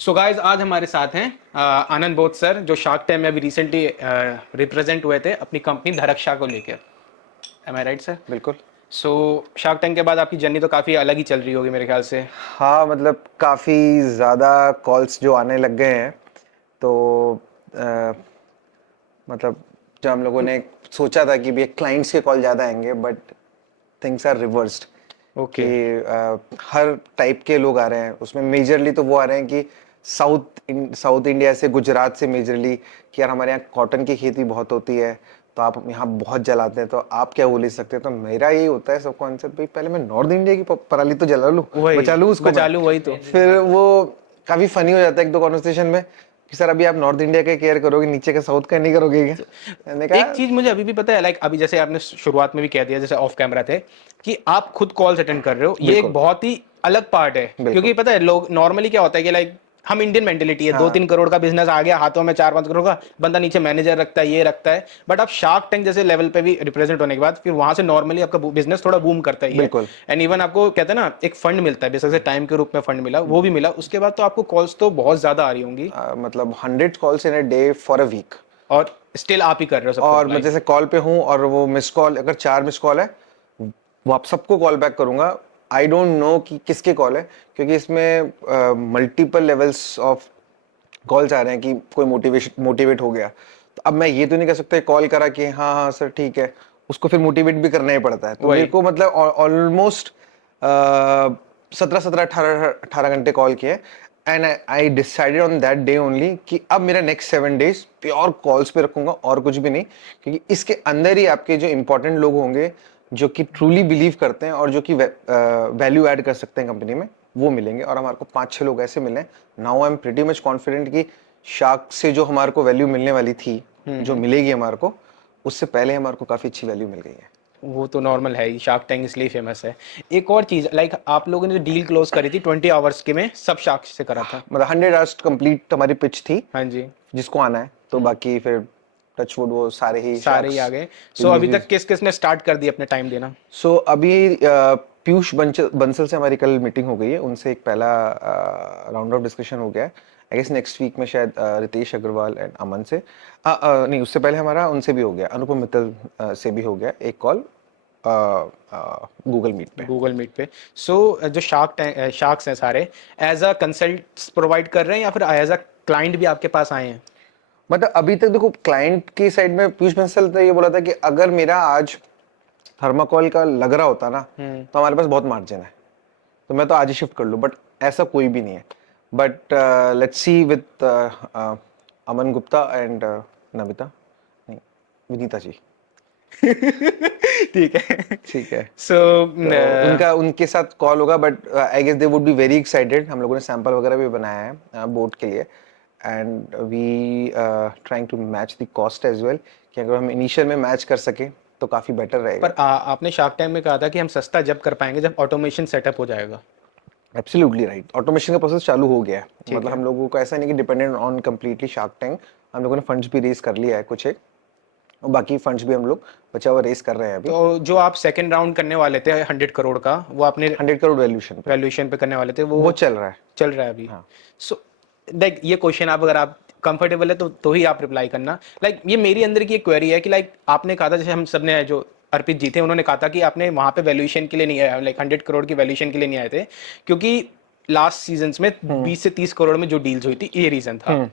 So guys, आज हमारे साथ हैं आनंद बोथ सर, जो शार्क टैंक में अभी रिसेंटली रिप्रेजेंट हुए थे अपनी कंपनी धरक्षा को लेकर। एम आई राइट सर? बिल्कुल। सो शार्क टैंक के बाद आपकी जर्नी तो काफ़ी अलग ही चल रही होगी मेरे ख्याल से। हाँ, मतलब काफ़ी ज़्यादा कॉल्स जो आने लग गए हैं। तो अ, मतलब जब हम लोगों ने सोचा था कि भी क्लाइंट्स के कॉल ज़्यादा आएंगे, बट थिंग्स आर रिवर्स्ड। कि ओके। हर टाइप के लोग आ रहे हैं उसमें। मेजरली तो वो आ रहे हैं कि साउथ इंडिया से, गुजरात से मेजरली, कि यार हमारे यहाँ कॉटन की खेती बहुत होती है, तो आप यहाँ बहुत जलाते हैं, तो आप क्या बोल ही सकते हैं। तो मेरा यही होता है सब कॉन्सेप्ट, भाई पहले मैं नॉर्थ इंडिया की पराली तो जला लूँ, वही बचा लूँ उसको बचा मैं। लूँ, वही तो। फिर वो काफी फनी हो जाता है एक दो कॉन्वर्सेशन में कि सर अभी आप नॉर्थ इंडिया का केयर करोगे, नीचे का साउथ का नहीं करोगे क्या? मैंने एक कहा चीज मुझे अभी भी पता है, लाइक अभी जैसे आपने शुरुआत में भी कह दिया, जैसे ऑफ कैमरा थे, कि आप खुद कॉल्स अटेंड कर रहे हो, ये एक बिल्कुल बहुत ही अलग पार्ट है। बिल्कुल। क्योंकि पता है, लोग नॉर्मली क्या होता है कि लाइक हम इंडियन मेंटेलिटी है, दो हाँ, तीन करोड़ का बिजनेस आ गया हाथों में, 4-5 करोड़ का बंदा नीचे मैनेजर रखता है, ये रखता है। बट आप शार्क टैंक जैसे लेवल पे भी रिप्रेजेंट होने के बाद फिर वहां से नॉर्मली आपका बिजनेस थोड़ा बूम करता ही है। बिल्कुल। एंड इवन आपको कहते हैं ना, एक फंड मिलता है, जैसे टाइम के रूप में फंड मिला, वो भी मिला। उसके बाद तो आपको कॉल्स तो बहुत ज्यादा आ रही होंगी। मतलब 100 calls in a day for a week. और स्टिल आप ही कर रहे हो सबको और मैं रिप्लाई? जैसे कॉल पे हूँ और वो मिस कॉल, अगर 4 मिस कॉल है, वो आप सबको कॉल बैक करूंगा। आई डोंट नो कि किसके कॉल है, क्योंकि इसमें मल्टीपल लेवल्स ऑफ कॉल्स आ रहे हैं कि कोई मोटिवेट हो गया। तो अब मैं ये तो नहीं कह सकता कॉल करा कि हाँ हाँ सर ठीक है, उसको फिर मोटिवेट भी करना ही पड़ता है। तो मेरे वही। को मतलब ऑलमोस्ट 17-18 घंटे कॉल किए। And I decided on that day only कि अब मेरा नेक्स्ट 7 डेज प्योर कॉल्स पे रखूंगा और कुछ भी नहीं, क्योंकि इसके अंदर ही आपके जो इंपॉर्टेंट लोग होंगे, जो कि ट्रूली बिलीव करते हैं और जो कि वैल्यू ऐड कर सकते हैं कंपनी में, वो मिलेंगे। और हमारे को 5-6 लोग ऐसे मिले। Now I am pretty much confident कि शार्क से जो हमारे को वैल्यू मिलने वाली थी, जो मिलेगी हमारे को, उससे पहले हमारे को काफी अच्छी वैल्यू मिल गई है। वो तो नॉर्मल है ही, शार्क टैंक इसलिए फेमस है। एक और चीज, लाइक आप लोगों ने जो डील क्लोज करी थी 20 आवर्स के में, सब शार्क से करा था? मतलब 100 आवर्स कंप्लीट हमारी पिच थी, हाँ जी। जिसको आना है। तो बाकी फिर टचवुड वो सारे ही सारे ही आ शार्क्स गए। सो अभी रिलीज। तक किस किस ने स्टार्ट कर दिया अपने टाइम देना? सो अभी पीयूष बंसल से हमारी कल मीटिंग हो गई है। उनसे एक पहला राउंड ऑफ डिस्कशन हो गया है। आई गेस नेक्स्ट वीक में शायद रितेश अग्रवाल एंड अमन से, नहीं उससे पहले हमारा उनसे भी हो गया, अनुपम मित्तल से भी हो गया एक कॉल गूगल मीट पे। गूगल मीट पे। सो जो शार्क टैंक शार्क्स हैं सारे, एज अ कंसल्ट प्रोवाइड कर रहे हैं या फिर एज अ क्लाइंट भी आपके पास आए हैं? मतलब अभी तक देखो, क्लाइंट की साइड में पीयूष बंसल तो ये बोला था कि अगर मेरा आज थर्माकोल का लग रहा होता ना, तो हमारे पास बहुत मार्जिन है, तो मैं तो आज ही शिफ्ट कर लूँ। बट ऐसा कोई भी नहीं है। But let's see with Aman Gupta and Namita, नहीं, विनीता जी। ठीक है। ठीक है। सो तो उनके साथ कॉल होगा। But I guess they would be very excited. हम लोगों ने सैंपल वगैरह भी बनाया है बोट के लिए। And we trying to match the cost as well, कि अगर हम इनिशियल में मैच कर सके तो काफ़ी बेटर पर रहेगा। आपने शार्क टैंक में कहा था कि हम सस्ता जब कर पाएंगे जब ऑटोमेशन सेटअप हो जाएगा। Absolutely right. ऑटोमेशन का प्रोसेस चालू हो गया है। ठीक मतलब है। हम लोगों को ऐसा नहीं कि dependent on completely shark tank. हम लोगों ने फंड्स भी रेज कर लिया है कुछ एक, और बाकी फंड्स भी हम लोग बचा हुआ रेज कर रहे हैं अभी। तो जो आप सेकंड राउंड करने वाले थे 100 करोड़ का, वो आपने 100 करोड़ वैल्यूशन पे वैल्यूएशन पे करने वाले थे, वो वो चल रहा है। चल रहा है अभी? हाँ। सो लाइक ये क्वेश्चन, आप अगर आप कंफर्टेबल है तो ही आप रिप्लाई करना। लाइक ये मेरी अंदर की एक क्वेरी है कि लाइक आपने कहा था, जैसे हम सब ने, जो अर्पित जी थे उन्होंने कहा था कि आपने वहां पे वैल्यूएशन के लिए नहीं आया, लाइक 100 करोड़ की वैल्यूएशन के लिए नहीं आए थे, क्योंकि लास्ट सीजन्स में 20 से 30 करोड़ में जो डील्स हुई थी, ये रीजन था।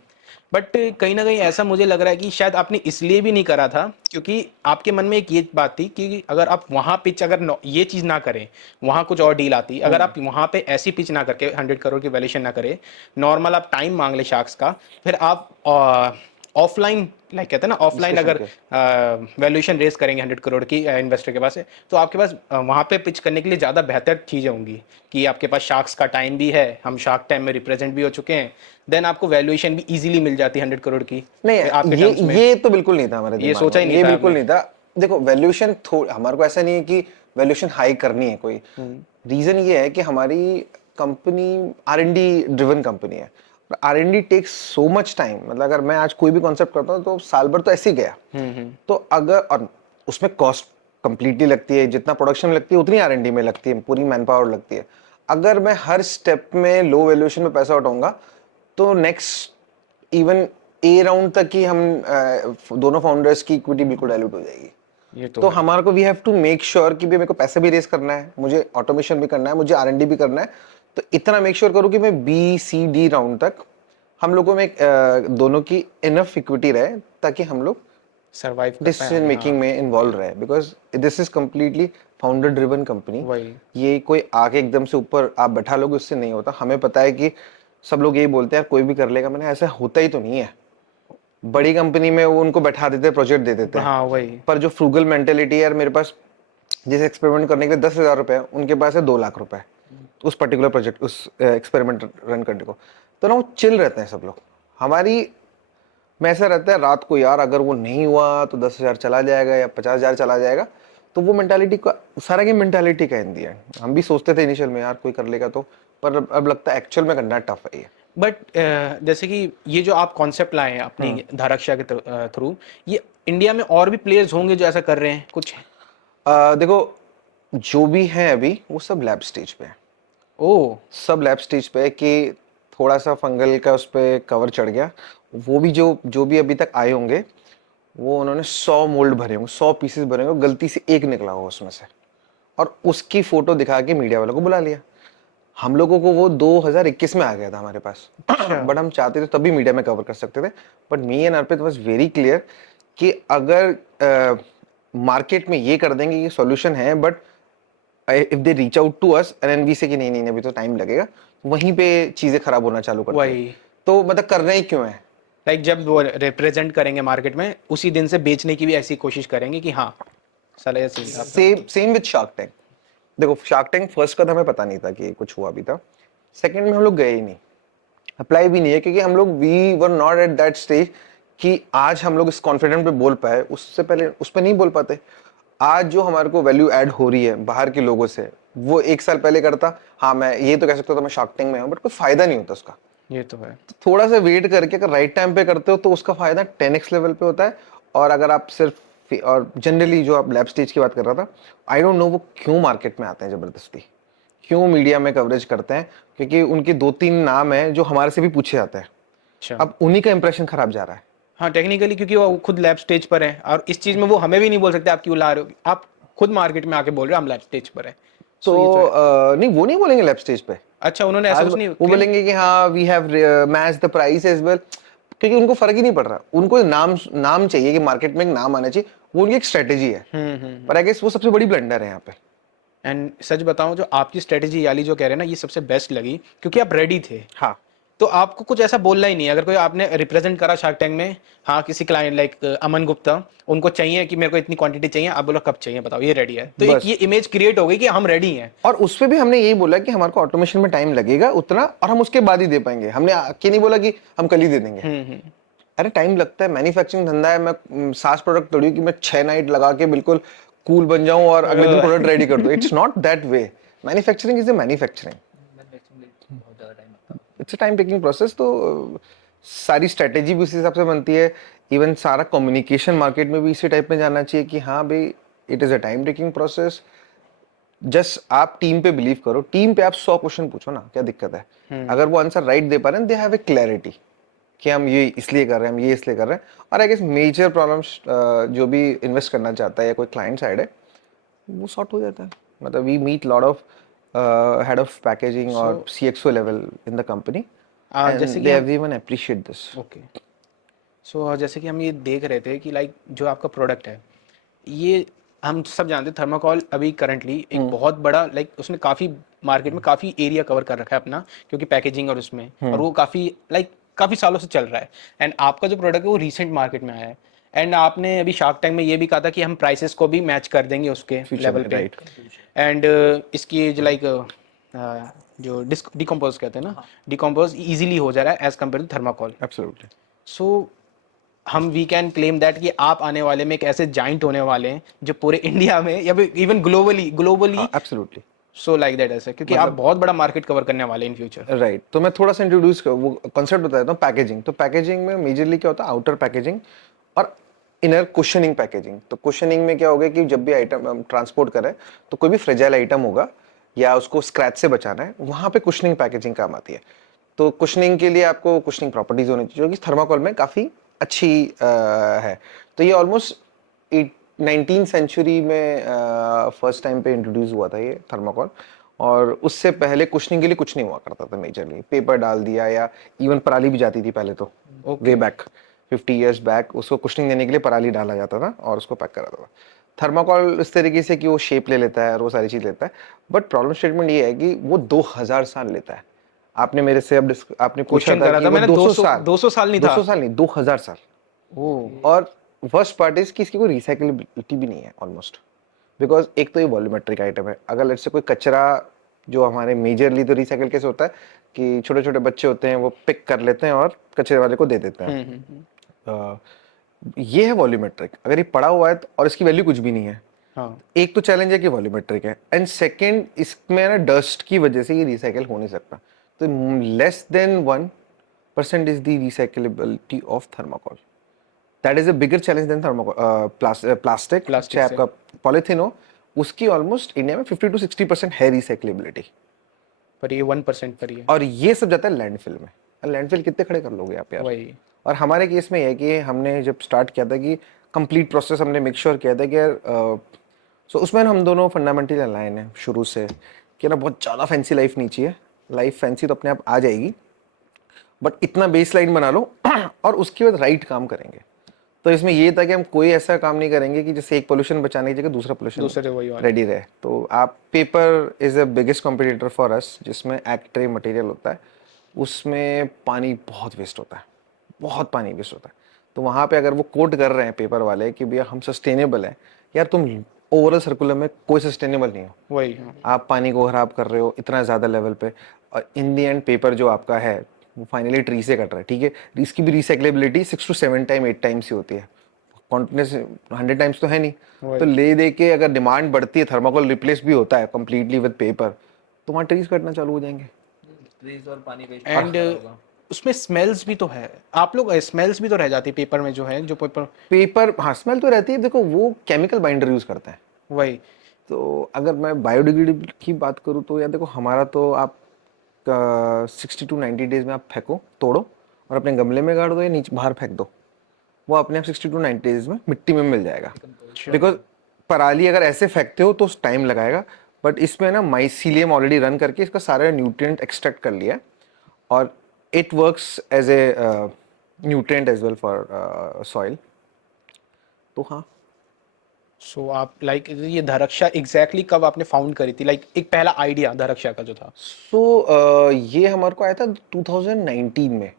बट कहीं ना कहीं ऐसा मुझे लग रहा है कि शायद आपने इसलिए भी नहीं करा था क्योंकि आपके मन में एक ये बात थी कि अगर आप वहां पिच, अगर ये चीज ना करें, वहां कुछ और डील आती, अगर आप वहां पे ऐसी पिच ना करके 100 करोड़ की वैल्यूएशन ना करें, नॉर्मल आप टाइम मांग ले शार्क्स का, फिर आप ऑफलाइन, लाइक कहते हैं ना, ऑफलाइन डिस्कशन अगर के। वैल्यूएशन रेस करेंगे 100 करोड़ की इन्वेस्टर के पास से, तो आपके पास वहां पे पिच करने के लिए ज़्यादा बेहतर चीज़ें होंगी कि आपके पास शार्क्स का टाइम भी है, हम शार्क टाइम में रिप्रेजेंट भी हो चुके हैं, देन आपको वैल्यूएशन भी इजीली मिल जाती है 100 करोड़ की नहीं, आपके ये टर्म्स में। ये तो बिल्कुल नहीं था हमारे ये दिमाग सोचा में, ही नहीं ये था बिल्कुल आपने? नहीं था। देखो वैल्यूएशन हमारे को ऐसा नहीं है कि वैल्यूएशन हाई करनी है कोई। रीजन ये है कि हमारी कंपनी R&D ड्रिवन कंपनी है। R&D takes so much time. मतलब अगर मैं आज कोई भी कॉन्सेप्ट करता हूँ तो साल भर तो ऐसे ही गया। तो अगर, और उसमें कॉस्ट कंप्लीटली लगती है, जितना प्रोडक्शन में लगती है उतनी R&D में लगती है, पूरी मैन पावर लगती है। अगर मैं हर स्टेप में लो वैल्यूएशन में पैसा उठाऊंगा तो नेक्स्ट इवन ए राउंड तक ही हम दोनों फाउंडर्स की इक्विटी बिल्कुल डाइल्यूट हो जाएगी। ये तो हमारे को we have to make sure कि भी मेरे को पैसे भी रेस करना है, मुझे ऑटोमेशन भी करना है, मुझे R&D भी करना है, तो इतना मेक श्योर करूँ कि मैं बी सी डी राउंड तक हम लोगों में दोनों की इनफ इक्विटी रहे ताकि हम लोग सर्वाइव डिसीजन मेकिंग में इन्वॉल्व रहे, because this is completely founder driven company. वही ये कोई आके एकदम से ऊपर आप बैठा लोगे उससे नहीं होता। हमें पता है कि सब लोग यही बोलते हैं यार कोई भी कर लेगा, मैंने ऐसा होता ही तो नहीं है। बड़ी कंपनी में वो उनको बैठा देते हैं, प्रोजेक्ट दे देते हैं। हाँ वही। पर जो फ्रूगल मेंटेलिटी यार, मेरे पास जिस एक्सपेरिमेंट करने के लिए 10,000 रुपए है, उनके पास है 2 लाख रुपए उस पर्टिकुलर प्रोजेक्ट, उस एक्सपेरिमेंट रन करने को। तो ना वो चिल रहते हैं सब लोग। हमारी में ऐसा रहता है रात को यार अगर वो नहीं हुआ तो 10,000 चला जाएगा या 50,000 चला जाएगा। तो वो मेंटालिटी का सारा की मेंटालिटी का इन है। हम भी सोचते थे इनिशियल में यार कोई कर लेगा तो, पर अब लगता है एक्चुअल में करना टफ है ये। बट जैसे कि ये जो आप कॉन्सेप्ट लाए हैं अपनी धारक्षा के थ्रू, ये इंडिया में और भी प्लेयर्स होंगे जो ऐसा कर रहे हैं कुछ? देखो जो भी है अभी वो सब लैब स्टेज पे है। ओ सब लैब स्टेज पे है कि थोड़ा सा फंगल का उस पर कवर चढ़ गया। वो भी जो भी अभी तक आए होंगे वो उन्होंने 100 मोल्ड भरे होंगे, 100 पीसेस भरे होंगे, गलती से एक निकला होगा उसमें से, और उसकी फोटो दिखा के मीडिया वालों को बुला लिया। हम लोगों को वो 2021 में आ गया था हमारे पास, बट हम चाहते थे तभी मीडिया में कवर कर सकते थे। But me and Arpit was very clear कि अगर मार्केट में ये कर देंगे ये सॉल्यूशन है, but if they reach out to us and we say कि नहीं नहीं अभी तो टाइम लगेगा, वहीं पे चीजें खराब होना चालू करती वही। हैं। तो मतलब कर रहे ही क्यों है? लाइक जब वो रिप्रेजेंट करेंगे मार्केट में उसी दिन से बेचने की भी ऐसी कोशिश करेंगे कि हाँ साला ऐसे ही आप- सेम विद शार्क टैंक। देखो शार्क टैंक फर्स्ट का तो हमें पता नहीं था कि कुछ हुआ भी था, सेकंड में हम लोग गए ही नहीं, अप्लाई भी नहीं है, क्योंकि हम लोग we were not at that stage कि आज हम लोग इस कॉन्फिडेंट पे बोल पाए, उससे पहले उस पर नहीं बोल पाते। आज जो हमारे को वैल्यू ऐड हो रही है बाहर के लोगों से, वो 1 साल पहले करता, हाँ मैं ये तो कह सकता था मैं शार्क टैंक में हूँ, बट कोई फायदा नहीं होता उसका। ये तो है। तो थोड़ा सा वेट करके अगर राइट टाइम पे करते हो तो उसका फायदा 10x लेवल पे होता है। और अगर आप सिर्फ, और जनरली जो आप लैब स्टेज की बात कर रहा था, आई डोंट नो वो क्यों मार्केट में आते हैं जबरदस्ती, क्यों मीडिया में कवरेज करते हैं, क्योंकि उनके 2-3 नाम है जो हमारे से भी पूछे जाते हैं। अच्छा अब उन्हीं का इंप्रेशन खराब जा रहा है। हाँ टेक्निकली, क्योंकि वो खुद लैब स्टेज पर है और इस चीज में वो हमें भी नहीं बोल सकते आप क्यों ला रहे हो, आप खुद मार्केट में आके बोल रहे हो हम लैब स्टेज पर है। तो नहीं, वो नहीं बोलेंगे लैब स्टेज पे। अच्छा उन्होंने ऐसा कुछ नहीं, वो बोलेंगे कि हाँ we have match the price as well, क्योंकि उनको फर्क ही नहीं पड़ रहा। उनको नाम चाहिए कि मार्केट में एक नाम आना चाहिए, वो उनकी एक स्ट्रेटेजी है। पर आई गेस वो सबसे बड़ी ब्लंडर है यहाँ पे। एंड सच बताऊं जो आपकी स्ट्रेटेजी वाली जो कह रहे हैं ना, ये सबसे बेस्ट लगी क्योंकि आप रेडी थे। हाँ, तो आपको कुछ ऐसा बोलना ही नहीं। अगर कोई आपने रिप्रेजेंट करा शार्क टैंक में, हाँ किसी क्लाइंट लाइक अमन गुप्ता, उनको चाहिए कि मेरे को इतनी क्वांटिटी चाहिए, आप बोलो कब चाहिए बताओ, ये रेडी है, तो एक ये इमेज क्रिएट हो गई कि हम रेडी हैं। और उस पे भी हमने यही बोला कि हमारे को ऑटोमेशन में टाइम लगेगा उतना, और हम उसके बाद ही दे पाएंगे। हमने आके नहीं बोला कि हम कल ही दे देंगे। अरे टाइम लगता है, मैन्युफैक्चरिंग धंधा है। मैं सास प्रोडक्ट तोड़ी कि मैं 6 नाइट लगा के बिल्कुल कूल बन जाऊं और अगले दिन प्रोडक्ट रेडी कर दूं। It's not that way. Manufacturing is a manufacturing, it's a time taking process. तो सारी स्ट्रेटेजी भी उसी हिसाब से बनती है। इवन सारा कम्युनिकेशन मार्केट में भी इसी टाइप में जाना चाहिए कि हाँ भाई it is a time taking process. Just आप टीम पे बिलीव करो, टीम पे आप 100 क्वेश्चन पूछो ना, क्या दिक्कत है? अगर वो आंसर राइट दे पा रहे हैं, दे हैव ए क्लैरिटी कि हम ये इसलिए कर रहे हैं, हम ये इसलिए कर रहे हैं। और आई गेस मेजर प्रॉब्लम्स जो भी इन्वेस्ट करना चाहता है या कोई क्लाइंट साइड है, वो सॉर्ट हो जाता है। मतलब we meet lot of head of packaging और CXO level in the company, जैसे कि everyone appreciate this. Okay, so जैसे कि हम ये देख रहे थे कि लाइक जो आपका प्रोडक्ट है, ये हम सब जानते हैं थर्माकोल अभी करंटली एक बहुत बड़ा लाइक उसने काफ़ी मार्केट में काफ़ी एरिया कवर कर रखा है अपना, क्योंकि पैकेजिंग और उसमें, और वो काफ़ी लाइक काफ़ी सालों से चल रहा है। एंड आपका जो प्रोडक्ट है वो रिसेंट मार्केट में आया है। एंड आपने अभी शार्क टैंक में ये भी कहा था कि हम प्राइसेस को भी मैच कर देंगे उसके लेवल पे। एंड इसकी जो लाइक जो डिकम्पोज कहते हैं ना, डिकम्पोज इजीली हो जा रहा है as compare to thermocol. Absolutely. So हम वी कैन क्लेम दैट कि आप आने वाले में एक ऐसे जाइंट होने वाले हैं जो पूरे इंडिया में या even globally absolutely. So like that ऐसे, क्योंकि आप बहुत बड़ा मार्केट कवर करने वाले इन फ्यूचर। राइट। तो मैं थोड़ा सा इंट्रोड्यूस वो कॉन्सेप्ट बता देता हूँ। पैकेजिंग, तो पैकेजिंग में मेजरली क्या होता है, आउटर पैकेजिंग और इनर कुशनिंग पैकेजिंग। तो कुशनिंग में क्या होगा कि जब भी आइटम हम ट्रांसपोर्ट करें तो कोई भी फ्रेजाइल आइटम होगा या उसको स्क्रैच से बचाना है, वहां पे कुशनिंग पैकेजिंग काम आती है। तो कुशनिंग के लिए आपको कुशनिंग प्रॉपर्टीज होनी चाहिए जो कि थर्माकोल में काफ़ी अच्छी है। तो ये ऑलमोस्ट 19th सेंचुरी में फर्स्ट टाइम पे इंट्रोड्यूस हुआ था ये थर्माकोल। और उससे पहले कुशनिंग के लिए कुछ नहीं हुआ करता था मेजरली, पेपर डाल दिया या इवन पराली भी जाती थी पहले तो, वे बैक 50 इयर्स बैक उसको कुशनिंग देने के लिए पराली डाला जाता था और उसको पैक करा जाता था। थर्माकोल इस तरीके से कि वो शेप ले लेता है और वो सारी चीज़ लेता है, बट प्रॉब्लम स्टेटमेंट ये है कि वो 2000 साल लेता है। आपने मेरे से अब आपने पूछा क्वेश्चन था करा कि था वो मैंने, 200 साल नहीं था। 200 साल नहीं, 2000 साल। और वर्स्ट पार्ट इज कि इसकी कोई रिसाइकलेबिलिटी भी नहीं है ऑलमोस्ट, बिकॉज एक तो ये वॉल्यूमेट्रिक आइटम है। अगर लेट्स से कोई कचरा जो हमारे मेजरली तो रिसाइकल कैसे होता है कि छोटे छोटे बच्चे होते हैं वो पिक कर लेते हैं और कचरे वाले को दे देते हैं। ये है वॉल्यूमेट्रिक। अगर ये पड़ा हुआ है और इसकी वैल्यू कुछ भी नहीं है, हाँ। एक तो चैलेंज है कि वॉल्यूमेट्रिक है, एंड सेकंड इसमें ना डस्ट की वजह से ये रिसाइकल हो नहीं सकता। तो less than 1% is the recyclability of thermocol. That is a bigger challenge than thermocol. Plastic चाहे आपका पॉलिथीन हो, उसकी ऑलमोस्ट इंडिया में 50 to 60% है रिसाइकलेबिलिटी, पर ये 1% पर ही है। और ये सब जाता है लैंडफिल में। लैंडफिल कितने खड़े कर लोगे आप यार? वही। और हमारे केस में ये है कि हमने जब स्टार्ट किया था कि कंप्लीट प्रोसेस हमने मेक श्योर किया था कि यार सो उसमें हम दोनों फंडामेंटल अलाइन है शुरू से कि ना बहुत ज़्यादा फैंसी लाइफ नहीं चाहिए। लाइफ फैंसी तो अपने आप आ जाएगी, बट इतना बेस लाइन बना लो और उसके बाद राइट काम करेंगे। तो इसमें ये था कि हम कोई ऐसा काम नहीं करेंगे कि जैसे एक पोल्यूशन बचाने की जगह दूसरा पोल्यूशन रेडी रहे। तो आप paper is the biggest competitor for us, जिसमें एक्ट्रे मटेरियल होता है, उसमें पानी बहुत वेस्ट होता है, बहुत पानी वेस्ट होता है। तो वहाँ पे अगर वो कोट कर रहे हैं पेपर वाले कि भैया हम सस्टेनेबल हैं, यार तुम ओवरऑल सर्कुलर में कोई सस्टेनेबल नहीं हो। वही। आप पानी को खराब कर रहे हो इतना ज़्यादा लेवल पे, और इन दी एंड पेपर जो आपका है वो फाइनली ट्री से कट रहा है, ठीक है। इसकी भी रिसाइकलेबिलिटी 6 to 7 टाइम 8 टाइम्स ही होती है, कॉन्टिन्यूस 100 टाइम्स तो है नहीं। तो ले दे के अगर डिमांड बढ़ती है, थर्माकोल रिप्लेस भी होता है कम्प्लीटली विद पेपर, तो वहाँ ट्रीज कटना चालू हो जाएंगे। ट्रीज और पानी वेस्ट एंड उसमें स्मेल्स भी तो है, आप लोग स्मेल्स भी तो रह जाती है पेपर में, जो है जो पेपर, हाँ स्मेल तो रहती है। देखो वो केमिकल बाइंडर यूज करते हैं। वही। तो अगर मैं बायोडिग्रेडेबल की बात करूँ तो यार देखो हमारा तो आप 60 to 90 डेज में आप फेंको, तोड़ो और अपने गमले में गाड़ दो या नीचे बाहर फेंक दो, वो अपने आप 60 to 90 डेज में मिट्टी में मिल जाएगा। बिकॉज पराली अगर ऐसे फेंकते हो तो टाइम लगाएगा, बट इसमें ना माइसीलियम ऑलरेडी रन करके इसका सारा न्यूट्रिएंट एक्सट्रैक्ट कर लिया, और it works as a nutrient as well for soil. तो हाँ। सो आप लाइक ये धरक्षा एग्जैक्टली कब आपने फाउंड करी थी, लाइक एक पहला आइडिया धरक्षा का जो था? सो ये हमारे को आया था 2019 में।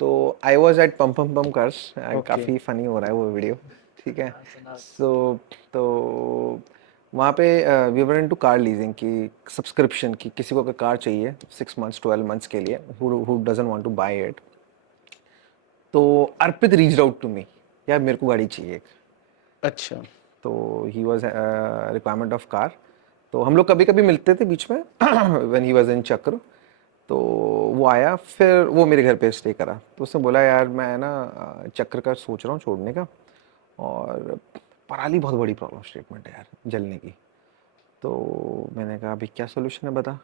तो आई वॉज एट पम पम पम कार्स, काफ़ी फनी हो रहा है वो वीडियो, ठीक है। सो तो वहाँ पे we were into car leasing की सब्सक्रिप्शन की, किसी को अगर कार चाहिए 6 months 12 months के लिए, who doesn't want to buy it। तो अर्पित रीच्ड आउट टू मी, यार मेरे को गाड़ी चाहिए। अच्छा। तो he was requirement of car. तो हम लोग कभी कभी मिलते थे बीच में व्हेन ही वाज इन चक्र। तो वो आया, फिर वो मेरे घर पे स्टे करा। तो उसने बोला यार मैं ना चक्र का सोच रहा हूँ छोड़ने का, और पराली बहुत बड़ी प्रॉब्लम स्टेटमेंट है यार जलने की। तो मैंने कहा अभी क्या सोल्यूशन है बता।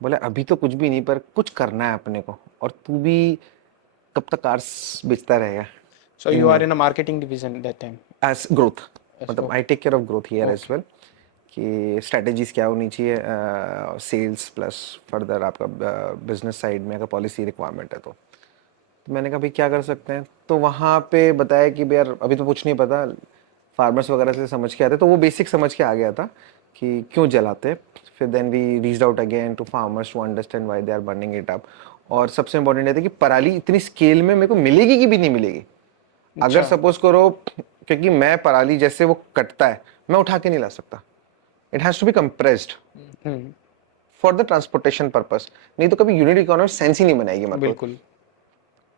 बोले अभी तो कुछ भी नहीं, पर कुछ करना है अपने को, और तू भी कब तक कार्स बेचता रहेगा। So you are in a marketing division that time? As growth, मतलब I take care of growth here as well, कि स्ट्रेटजीज क्या होनी चाहिए, सेल्स प्लस फर्दर आपका बिजनेस साइड में अगर पॉलिसी रिक्वायरमेंट है तो मैंने कहा भाई क्या कर सकते हैं। तो वहाँ पे बताया कि भाई यार अभी तो कुछ नहीं पता, फार्मर्स वगैरह से समझ के आते, तो वो बेसिक समझ के आ गया था कि क्यों जलाते। फिर then we reached out again to farmers to understand why they are burning it up. और सबसे इंपॉर्टेंट ये था कि पराली इतनी स्केल में मेरे को मिलेगी कि भी नहीं मिलेगी। अगर सपोज करो, क्योंकि मैं पराली जैसे वो कटता है मैं उठा के नहीं ला सकता, it has to be compressed for the transportation purpose, नहीं तो कभी यूनिट इकोनॉमी सेंस ही नहीं बनाएगी। मतलब बिल्कुल।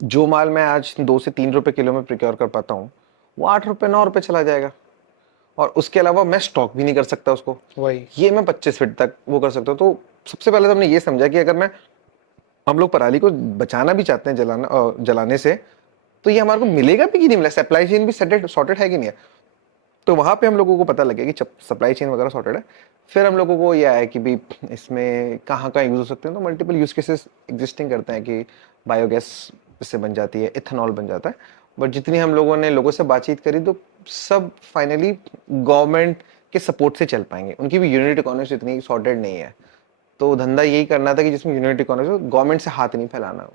जो माल मैं आज 2 से 3 रुपए किलो में प्रिक्योर कर पाता हूँ, वो 8 रुपए 9 रुपए चला जाएगा, और उसके अलावा मैं स्टॉक भी नहीं कर सकता उसको। वही ये मैं 25 फीट तक वो कर सकता हूँ। तो सबसे पहले तो हमने ये समझा कि अगर हम लोग पराली को बचाना भी चाहते हैं जलाने से, तो ये हमारे को मिलेगा भी कि नहीं मिला, सप्लाई चेन भी सॉर्टेड है कि नहीं है। तो वहाँ पे हम लोगों को पता लगे कि सप्लाई चेन वगैरह सॉर्टेड है। फिर हम लोगों को ये आया कि भी इसमें कहाँ कहाँ यूज़ हो सकते हैं, तो मल्टीपल यूज़ केसेस एग्जिस्टिंग करते हैं कि बायोगैस इससे बन जाती है, इथेनॉल बन जाता है। बट जितनी हम लोगों ने लोगों से बातचीत करी तो सब फाइनली गवर्नमेंट के सपोर्ट से चल पाएंगे। उनकी भी यूनिट इकोनॉमी इतनी सॉर्टेड नहीं है, तो धंधा यही करना था कि जिसमें यूनिट इकोनॉमी, गवर्नमेंट से हाथ नहीं फैलाना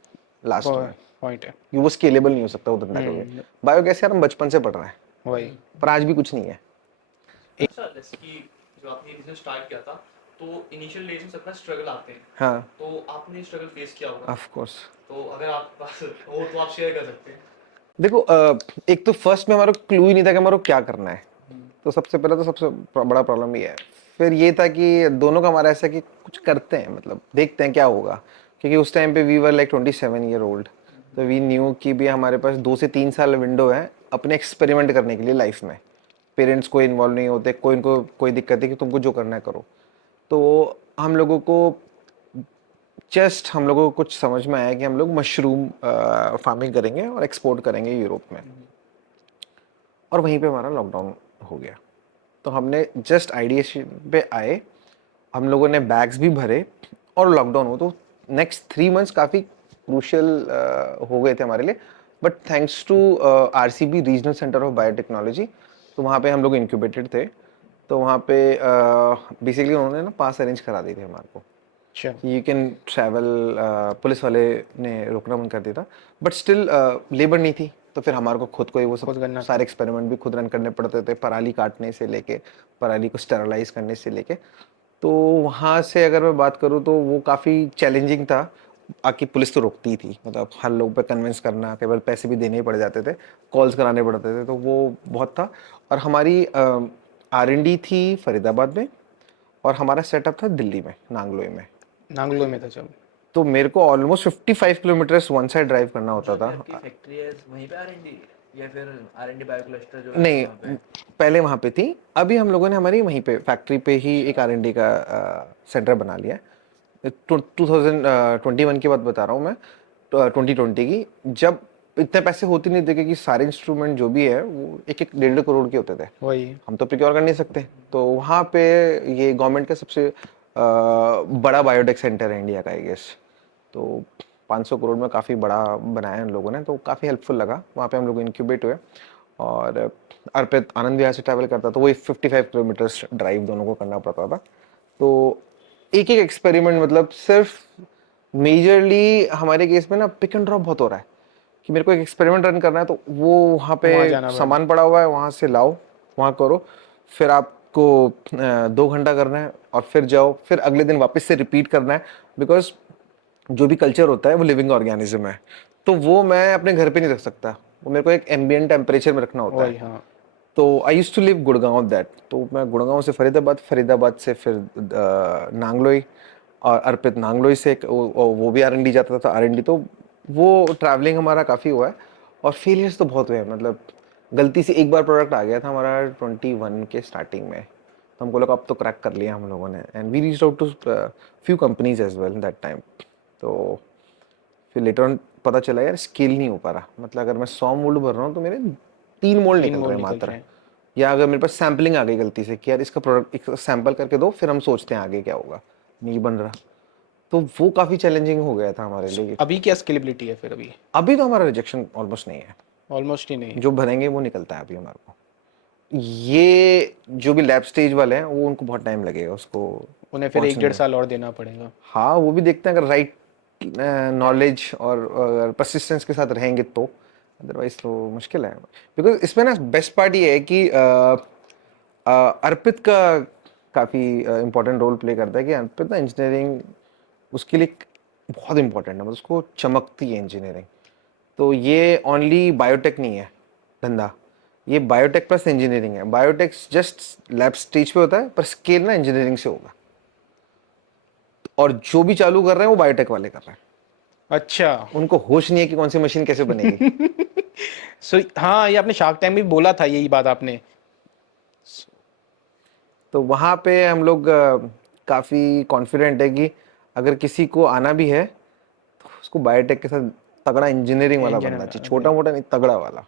लास्ट में, पॉइंट है कि वो स्केलेबल नहीं हो सकता वो धंधा कभी। बायोगैस यार हम बचपन से पढ़ रहे हैं, वही। पर आज भी कुछ नहीं है। अच्छा, जैसे कि जो आपने बिजनेस स्टार्ट किया था, तो इनिशियल डेज में सबका स्ट्रगल आते हैं, हाँ, तो आपने स्ट्रगल फेस किया होगा, ऑफ कोर्स। तो अगर आप पास हो तो आप शेयर कर सकते हैं। देखो एक तो फर्स्ट में हमारा क्लू ही नहीं था कि हमारा क्या करना है, तो सबसे पहले तो सबसे बड़ा प्रॉब्लम ये है। फिर ये था कि दोनों का हमारा ऐसा कि कुछ करते हैं, मतलब देखते हैं क्या होगा, क्योंकि उस टाइम पे we were like 27 year old, तो वी न्यू कि भी हमारे पास 2 से 3 साल विंडो है अपने एक्सपेरिमेंट करने के लिए लाइफ में। पेरेंट्स कोई इन्वॉल्व नहीं होते, कोई इनको कोई दिक्कत है कि तुमको जो करना है करो। तो हम लोगों को जस्ट हम लोगों को कुछ समझ में आया कि हम लोग मशरूम फार्मिंग करेंगे और एक्सपोर्ट करेंगे यूरोप में, और वहीं पे हमारा लॉकडाउन हो गया। तो हमने जस्ट आइडिया पे आए, हम लोगों ने बैग्स भी भरे और लॉकडाउन हो। तो नेक्स्ट 3 मंथ्स काफ़ी क्रूशियल हो गए थे हमारे लिए, but thanks to RCB regional centre of biotechnology, तो वहाँ पे हम लोग इंक्यूबेटेड थे। तो वहाँ पे बेसिकली उन्होंने ना पास अरेंज करा दी थी हमारे को, अच्छा। You can travel. पुलिस वाले ने रोकना बंद कर दिया था, बट स्टिल लेबर नहीं थी, तो फिर हमारे को खुद को ही वो खुद करना सब सारे एक्सपेरिमेंट भी खुद रन करने पड़ते थे, पराली काटने से लेके पराली को स्टेरलाइज करने से लेके। तो वहाँ से अगर मैं बात करूँ तो वो काफ़ी चैलेंजिंग था। आके पुलिस तो रोकती ही थी, मतलब हर लोग पे कन्विंस करना, कई बार पैसे भी देने ही पड़ जाते थे, कॉल्स कराने पड़ते थे, तो वो बहुत था। और हमारी R&D थी फरीदाबाद में, और हमारा सेटअप था दिल्ली में, नांगलोई में। नांगलो में था जब। तो मेरे को almost 55 kilometres one side drive करना होता जो भी था। आपकी फैक्ट्री है वहीं पे आर&डी, या फिर आर&डी बायो क्लस्टर जो है नहीं, वहाँ पे? पहले वहाँ पे थी, अभी हम लोगों ने हमारी वहीं पे फैक्ट्री पे ही एक R&D का सेंटर बना लिया है। 2021 की बात बता रहा हूँ मैं, 2020 की, जब इतने पैसे होते नहीं थे, क्योंकि सारे इंस्ट्रूमेंट जो भी है वो 1-1.5 करोड़ के होते थे, वही। हम तो प्रिक्योर कर नहीं सकते। तो वहाँ पे ये गवर्नमेंट का सबसे बड़ा बायोटेक सेंटर है इंडिया का, आई गेस। तो 500 करोड़ में काफ़ी बड़ा बनाया इन लोगों ने, तो काफ़ी हेल्पफुल लगा। वहाँ पे हम लोग इंक्यूबेट हुए, और अर्पित आनंद विहार से ट्रैवल करता, तो वही 55 किलोमीटर्स ड्राइव दोनों को करना पड़ता था। तो एक एक एक्सपेरिमेंट, मतलब सिर्फ मेजरली हमारे केस में ना पिक एंड ड्रॉप बहुत हो रहा है, कि मेरे को एक एक्सपेरिमेंट रन करना है, तो वो वहाँ पे वहाँ जाना सामान पड़ा हुआ है, वहाँ से लाओ, वहाँ करो, फिर आपको 2 घंटा करना है, और फिर जाओ, फिर अगले दिन वापस से रिपीट करना है, बिकॉज जो भी कल्चर होता है वो लिविंग ऑर्गेनिज्म है, तो वो मैं अपने घर पे नहीं रख सकता, वो मेरे को एक एम्बिएंट टेम्परेचर में रखना होता वही। है। हाँ। तो I used to live Gurgaon that, तो मैं गुड़गांव से फरीदाबाद, फरीदाबाद से फिर नांगलोई, और अर्पित नांगलोई से वो भी R&D जाता था, R&D। तो वो ट्रैवलिंग हमारा काफ़ी हुआ है, और फेलियर्स तो बहुत हुए हैं। मतलब गलती से एक बार प्रोडक्ट आ गया था हमारा 21 के स्टार्टिंग में, तो हमको लगा अब तो क्रैक कर लिया हम लोगों ने, and we reached out to few companies as well that time. तो फिर लेटर ऑन पता चला यार स्केल नहीं हो पा रहा, मतलब अगर मैं 100 मोल्ड भर रहा हूँ तो मेरे 3 मोल्ड निकल रहे हैं मात्र। या अगर मेरे पास सैम्पलिंग आ गई गलती से कि यार इसका प्रोडक्ट एक सैंपल करके दो, फिर हम सोचते हैं आगे क्या होगा, नहीं बन रहा। तो वो काफ़ी चैलेंजिंग हो गया था हमारे लिए। अभी क्या स्केलेबिलिटी है फिर? अभी तो हमारा रिजेक्शन ऑलमोस्ट नहीं है, ऑलमोस्ट ही नहीं। जो भरेंगे वो निकलता है अभी हमारे को। ये जो भी लैब स्टेज वाले हैं वो उनको बहुत टाइम लगेगा उसको, उन्हें फिर पहुंचने 1-1.5 में। साल और देना पड़ेगा। हाँ, वो भी देखते हैं, अगर राइट नॉलेज और परसिस्टेंस के साथ रहेंगे तो, अदरवाइज तो मुश्किल है। बिकॉज इसमें ना बेस्ट पार्ट ये है कि अर्पित का काफ़ी इम्पोर्टेंट रोल प्ले करता है, कि अर्पित ना इंजीनियरिंग उसके लिए बहुत इंपॉर्टेंट है, मतलब उसको चमकती है इंजीनियरिंग। तो ये ओनली बायोटेक नहीं है धंधा, ये बायोटेक प्लस इंजीनियरिंग है। बायोटेक जस्ट लैब स्टेज पे होता है, पर स्केल ना इंजीनियरिंग से होगा, और जो भी चालू कर रहे हैं वो बायोटेक वाले कर रहे हैं। अच्छा। उनको होश नहीं है कि कौन सी मशीन कैसे बनेगी। सो हाँ, ये आपने शार्क टैंक में भी बोला था यही बात आपने। तो वहाँ पे हम लोग काफ़ी कॉन्फिडेंट है कि अगर किसी को आना भी है तो उसको बायोटेक के साथ तगड़ा इंजीनियरिंग वाला बनना चाहिए, छोटा मोटा नहीं, तगड़ा वाला।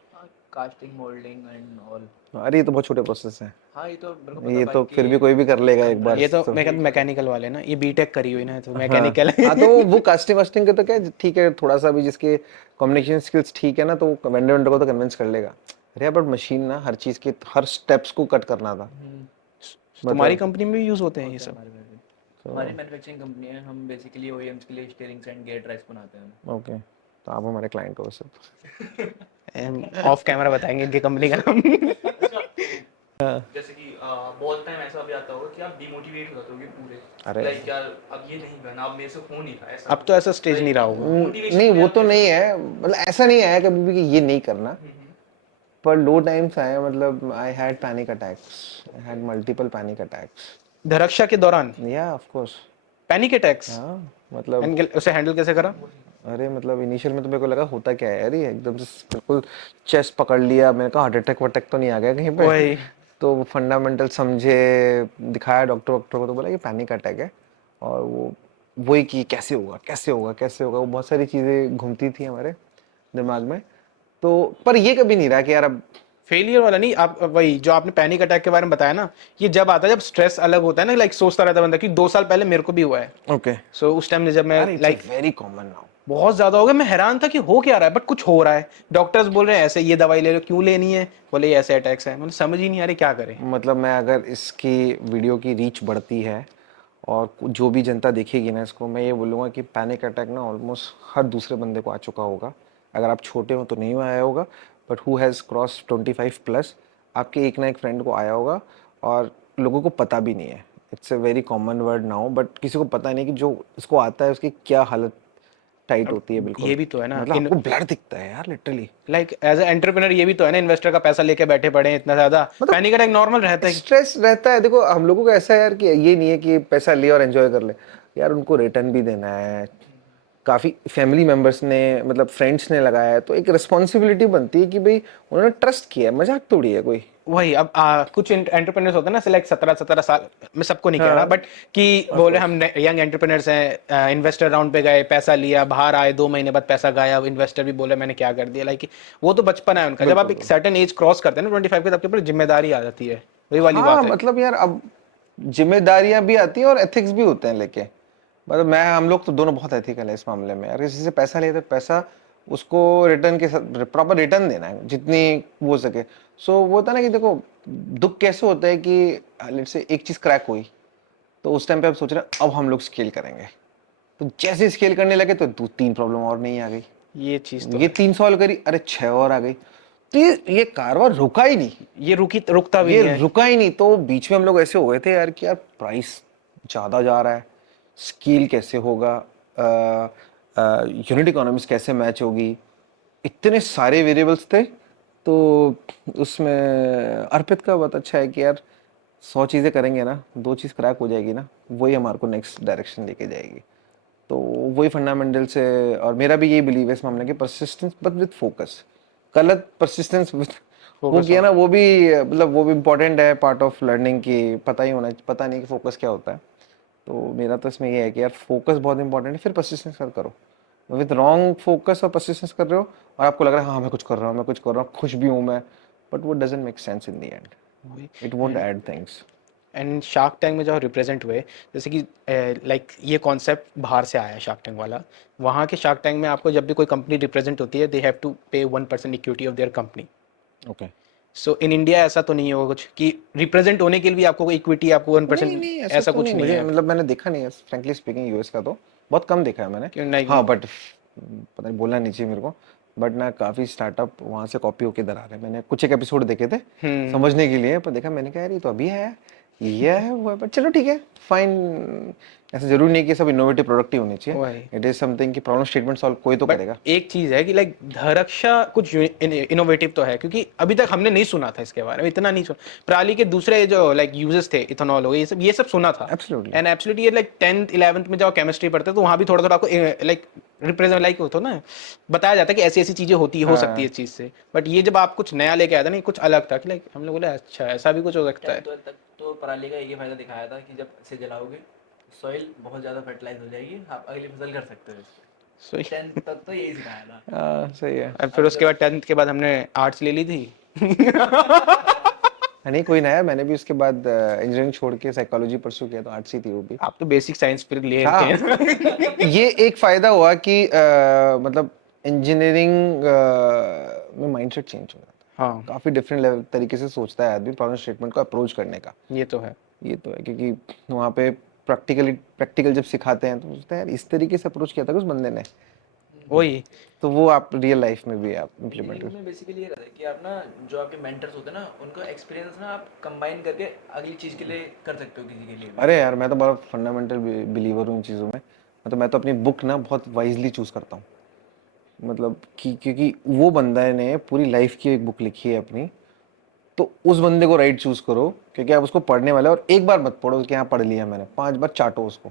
Casting moulding and all. अरे ये तो बहुत छोटे प्रोसेस हैं, हाँ ये तो मेरे को ये पता तो बाकी फिर भी कोई भी कर लेगा एक बार ये तो मैं कहता मैकेनिकल वाले ना, ये बीटेक करी हुई ना, तो हाँ मैकेनिकल हाँ, तो वो कास्टिंग वास्टिंग के तो क्या है, ठीक है, थोड़ा सा भी जिसके कम्युनिकेशन स्किल्स ठीक है ना, तो वेंडर वेंडर को तो कन्विंस कर लेगा। अरे बट मशीन ना हर चीज के हर स्टेप्स को कट करना था। तुम्हारी कंपनी में भी यूज होते हैं ये सब? हमारे में भी। हमारी मैन्युफैक्चरिंग कंपनी है, हम बेसिकली ओईएम्स के लिए स्टीयरिंग्स एंड गियर ड्राइव्स बनाते हैं। ओके, तो आप हमारे क्लाइंट हो सब। ऑफ कैमरा बताएंगे इनकी कंपनी का नाम। जैसे कि बहुत टाइम ऐसा भी आता होगा कि आप डिमोटिवेट हो जाते होगे पूरे, अरे। लाइक यार अब ये नहीं करना, अब मेरे से हो नहीं रहा ऐसा। अब तो ऐसा स्टेज नहीं रहा होगा। नहीं वो तो नहीं है, मतलब ऐसा नहीं आया कभी भी कि ये नहीं करना, पर लो टाइम्स आए, मतलब I had panic attacks, I had multiple panic attacks. धरक्षा के दौरान या ऑफ कोर्स। Panic attacks? हाँ मतलब उसे हैंडल कैसे करा? अरे मतलब इनिशियल में तो मेरे को लगा होता क्या है यार, ये एकदम से बिल्कुल चेस्ट पकड़ लिया, मैंने कहा हार्ट अटैक वटैक तो नहीं आ गया कहीं पे। वही। तो फंडामेंटल समझे, दिखाया डॉक्टर को तो बोला ये पैनिक अटैक है, और वो वही कि कैसे होगा कैसे होगा कैसे होगा, वो बहुत सारी चीज़ें घूमती थी हमारे दिमाग में। तो पर ये कभी नहीं रहा कि यार अब फेलियर वाला नहीं, आप वही जो आपने पैनिक अटैक के बारे में बताया ना, ये जब आता है जब स्ट्रेस अलग होता है ना, लाइक सोचता रहता है बंदा कि 2 साल पहले मेरे को भी हुआ है। ओके, सो उस टाइम जब मैं लाइक वेरी कॉमन नाउ, बहुत ज्यादा हो गया, मैं हैरान था कि हो क्या रहा है, बट कुछ हो रहा है। डॉक्टर्स बोल रहे हैं ऐसे, ये दवाई ले लो, क्यों लेनी है, बोले ये ऐसे अटैक्स है, मतलब समझ ही नहीं आ रही क्या करें। मतलब मैं अगर इसकी वीडियो की रीच बढ़ती है और जो भी जनता देखेगी ना इसको, मैं ये बोलूँगा कि पैनिक अटैक ना ऑलमोस्ट हर दूसरे बंदे को आ चुका होगा। अगर आप छोटे हो तो नहीं आया होगा, बट हु हैज़ क्रॉस 25+, आपके एक ना एक फ्रेंड को आया होगा, और लोगों को पता भी नहीं है। It's a very common word now, but किसी को पता नहीं कि जो इसको आता है उसकी क्या हालत टाइट होती है। बिल्कुल ये भी तो है ना, मतलब आपको ब्लर दिखता है यार literally. Like as a entrepreneur ये भी तो है ना, इन्वेस्टर का पैसा लेके बैठे पड़े हैं इतना ज्यादा, मतलब पैनिक अटैक नॉर्मल रहता है। स्ट्रेस रहता है। देखो हम लोगों का ऐसा है यार कि ये नहीं है कि पैसा ले और एंजॉय कर ले यार, उनको रिटर्न भी देना है, काफ़ी फैमिली मेंबर्स ने मतलब फ्रेंड्स ने लगाया है, तो एक रिस्पॉन्सिबिलिटी बनती है कि भाई उन्होंने ट्रस्ट किया है, मजाक थोड़ी है कोई। वही अब कुछ एंटरप्रेन्योर्स होते हैं ना, लाइक 17 साल, मैं सबको नहीं कह रहा, हाँ। बट कि बोल रहे हम यंग एंटरप्रेन्योर्स हैं, इन्वेस्टर राउंड पे गए, पैसा लिया, बाहर आए, 2 महीने बाद पैसा गायब, इन्वेस्टर भी बोले मैंने क्या कर दिया, लाइक वो तो बचपन है उनका। जब आप एक सर्टेन एज क्रॉस करते हैं ना 25 के, तब के ऊपर जिम्मेदारी आ जाती है, वही वाली हाँ बात है। मतलब यार अब जिम्मेदारियां भी आती हैं और एथिक्स भी होते हैं लेके, मतलब मैं हम लोग तो दोनों बहुत एथिकल है इस मामले में। अगर किसी से पैसा लिए तो पैसा उसको रिटर्न के साथ प्रॉपर रिटर्न देना है जितनी वो सके। सो वो होता है ना कि देखो दुख कैसे होता है कि लेट्स से एक चीज क्रैक हुई, तो उस टाइम पे आप सोच रहे हैं अब हम लोग स्केल करेंगे, तो जैसे स्केल करने लगे तो 2-3 प्रॉब्लम और नहीं आ गई, ये चीज तो ये 3 सॉल्व करी, अरे 6 और आ गई, तो ये कारवां रुका ही नहीं, ये रुकता भी नहीं ये है। रुका ही नहीं। तो बीच में हम लोग ऐसे हो गए थे यार कि यार प्राइस ज्यादा जा रहा है, स्केल कैसे होगा, यूनिट इकोनॉमिक्स कैसे मैच होगी, इतने सारे वेरिएबल्स थे। तो उसमें अर्पित का बहुत अच्छा है कि यार 100 चीज़ें करेंगे ना, 2 चीज़ क्रैक हो जाएगी ना, वही हमारे को नेक्स्ट डायरेक्शन लेके जाएगी। तो वही फंडामेंटल से, और मेरा भी यही बिलीव है इस मामले के, परसिस्टेंस बट विद फोकस। गलत परसिस्टेंस विद वो किया ना, वो भी मतलब वो भी इम्पोर्टेंट है, पार्ट ऑफ लर्निंग की पता ही होना, पता नहीं कि फोकस क्या होता है। तो मेरा तो इसमें ये है कि यार फोकस बहुत इंपॉर्टेंट है, फिर परसिस्टेंस करो। विद रॉन्ग फोकस और परसिस्टेंस कर रहे हो और आपको लग रहा है हाँ मैं कुछ कर रहा हूँ, मैं कुछ कर रहा हूँ, खुश भी हूँ मैं, बट वो doesn't make sense in the end, it won't add things. And shark tank में जो रिप्रेजेंट हुए, जैसे कि लाइक ये कॉन्सेप्ट बाहर से आया है शार्क टैंक वाला, वहाँ के शार्क टैंक में आपको जब भी कोई कंपनी रिप्रेजेंट होती है, दे हैव टू पे 1% equity of their company. Okay, so in India ऐसा तो नहीं होगा कुछ कि रिप्रेजेंट होने के लिए आपको इक्विटी, आपको 1%, नहीं ऐसा तो कुछ नहीं मुझे है। मतलब मैंने देखा नहीं है फ्रैंकली स्पीकिंग, यूएस का तो बहुत कम देखा है मैंने। क्यों नहीं? हाँ बट पता नहीं बोलना नहीं चाहिए मेरे को, बट ना काफी स्टार्टअप वहां से कॉपी होके इधर आ रहे हैं। मैंने कुछ एक एपिसोड देखे थे समझने के लिए, पर देखा मैंने कहा यार ये तो अभी है, ये है वो है, बट चलो ठीक है फाइन। ऐसा जरूरी नहीं कि सब इनोवेटिव प्रोडक्ट ही होने चाहिए, इट इज समथिंग कि प्रॉब्लम स्टेटमेंट सॉल्व कोई तो करेगा। एक चीज है कि लाइक धरक्षा कुछ इनोवेटिव तो है, क्योंकि अभी तक हमने नहीं सुना था इसके बारे में, इतना नहीं सुना। पराली के दूसरे जो लाइक यूजेस थे, इथेनॉल हो गया, ये सब सुना था Absolutely. And absolutely. ये लाइक 10th 11th में जब केमिस्ट्री पढ़ते तो वहां भी थोड़ा थोड़ा आपको लाइक रिप्रेजेंट लाइक होता ना, बताया जाता है कि ऐसी ऐसी चीजें होती हो सकती है इस चीज से। बट ये जब आप कुछ नया लेके आया था ना, कुछ अलग था कि लाइक हम लोग बोले अच्छा ऐसा भी कुछ हो सकता है। 10th तक तो पराली का एक ही फायदा दिखाया था कि जब इसे जलाओगे सॉइल बहुत ज़्यादा फर्टिलाइज हो जाएगी, आप अगली फसल कर सकते हो इससे। सही 10th तक तो यही सिखाया था। सही है। और फिर उसके बाद 10th के बाद हमने आर्ट्स ले ली थी। नहीं कोई ना यार, मैंने भी उसके बाद इंजीनियरिंग छोड़ के साइकोलॉजी परसू किया, तो आर्ट्स ही थी वो भी। आप तो बेसिक साइंस फिर ले हाँ। रखे हैं। ये एक फायदा हुआ कि मतलब इंजीनियरिंग में माइंडसेट चेंज हो जाता है। हाँ काफी डिफरेंट लेवल तरीके से सोचता है आदमी प्रॉब्लम स्टेटमेंट को अप्रोच करने का। ये तो है। ये तो है, क्योंकि वहाँ पे प्रैक्टिकल जब सिखाते हैं तो सोचते हैं यार इस तरीके से अप्रोच किया था उस बंदे ने, वही तो वो आप रियल लाइफ में भी आप इम्प्लीमेंट इंजीनियरिंग में बेसिकली ये रहता है कि आप ना जो आपके मेंटर्स होते हैं ना उनका एक्सपीरियंस ना आप कंबाइन करके अगली चीज के लिए कर सकते हो किसी के लिए भी। अरे यार मैं तो बड़ा फंडामेंटल बिलीवर हूँ इन चीज़ों में। मतलब मैं तो अपनी बुक ना बहुत वाइजली चूज करता हूँ। मतलब कि क्योंकि वो बंदा ने पूरी लाइफ की एक बुक लिखी है अपनी, तो उस बंदे को राइट चूज करो, क्योंकि आप उसको पढ़ने वाले हो। और एक बार मत पढ़ो कि हाँ पढ़ लिया मैंने, 5 बार चाटो उसको,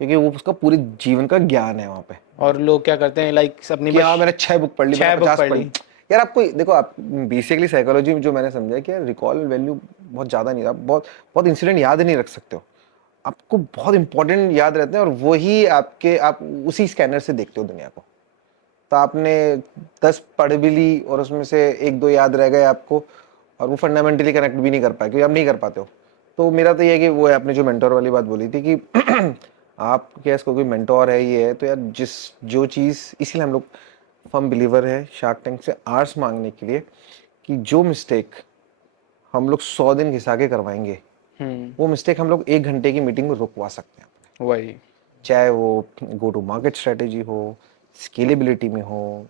क्योंकि वो उसका पूरे जीवन का ज्ञान है वहाँ पे। और लोग क्या करते हैं लाइक अपनी कि हाँ मैंने 6 बुक पढ़ ली, 6 मैंने बुक 50 पढ़ पढ़ ली। ली। यार आपको देखो, आप बेसिकली साइकोलॉजी में जो मैंने समझा है कि यार रिकॉल वैल्यू बहुत ज़्यादा नहीं, आप बहुत बहुत इंसिडेंट याद नहीं रख सकते हो। आपको बहुत इंपॉर्टेंट याद रहते हैं, और वही आपके आप उसी स्कैनर से देखते हो दुनिया को। तो आपने 10 पढ़ भी ली और उसमें से 1-2 याद रह गए आपको, और वो फंडामेंटली कनेक्ट भी नहीं कर पाए, क्योंकि आप नहीं कर पाते हो। तो मेरा तो ये है कि वो है, आपने जो मेंटोर वाली बात बोली थी कि आप क्या इसको कोई मेंटोर है, ये है तो यार जो चीज़, इसीलिए हम लोग फर्म बिलीवर है शार्क टैंक से आर्स मांगने के लिए, कि जो मिस्टेक हम लोग 100 दिन घिसा के करवाएंगे, वो मिस्टेक हम लोग 1 घंटे की मीटिंग में रुकवा सकते हैं। वही चाहे वो गो टू मार्केट स्ट्रेटेजी हो, स्केलेबिलिटी में हो,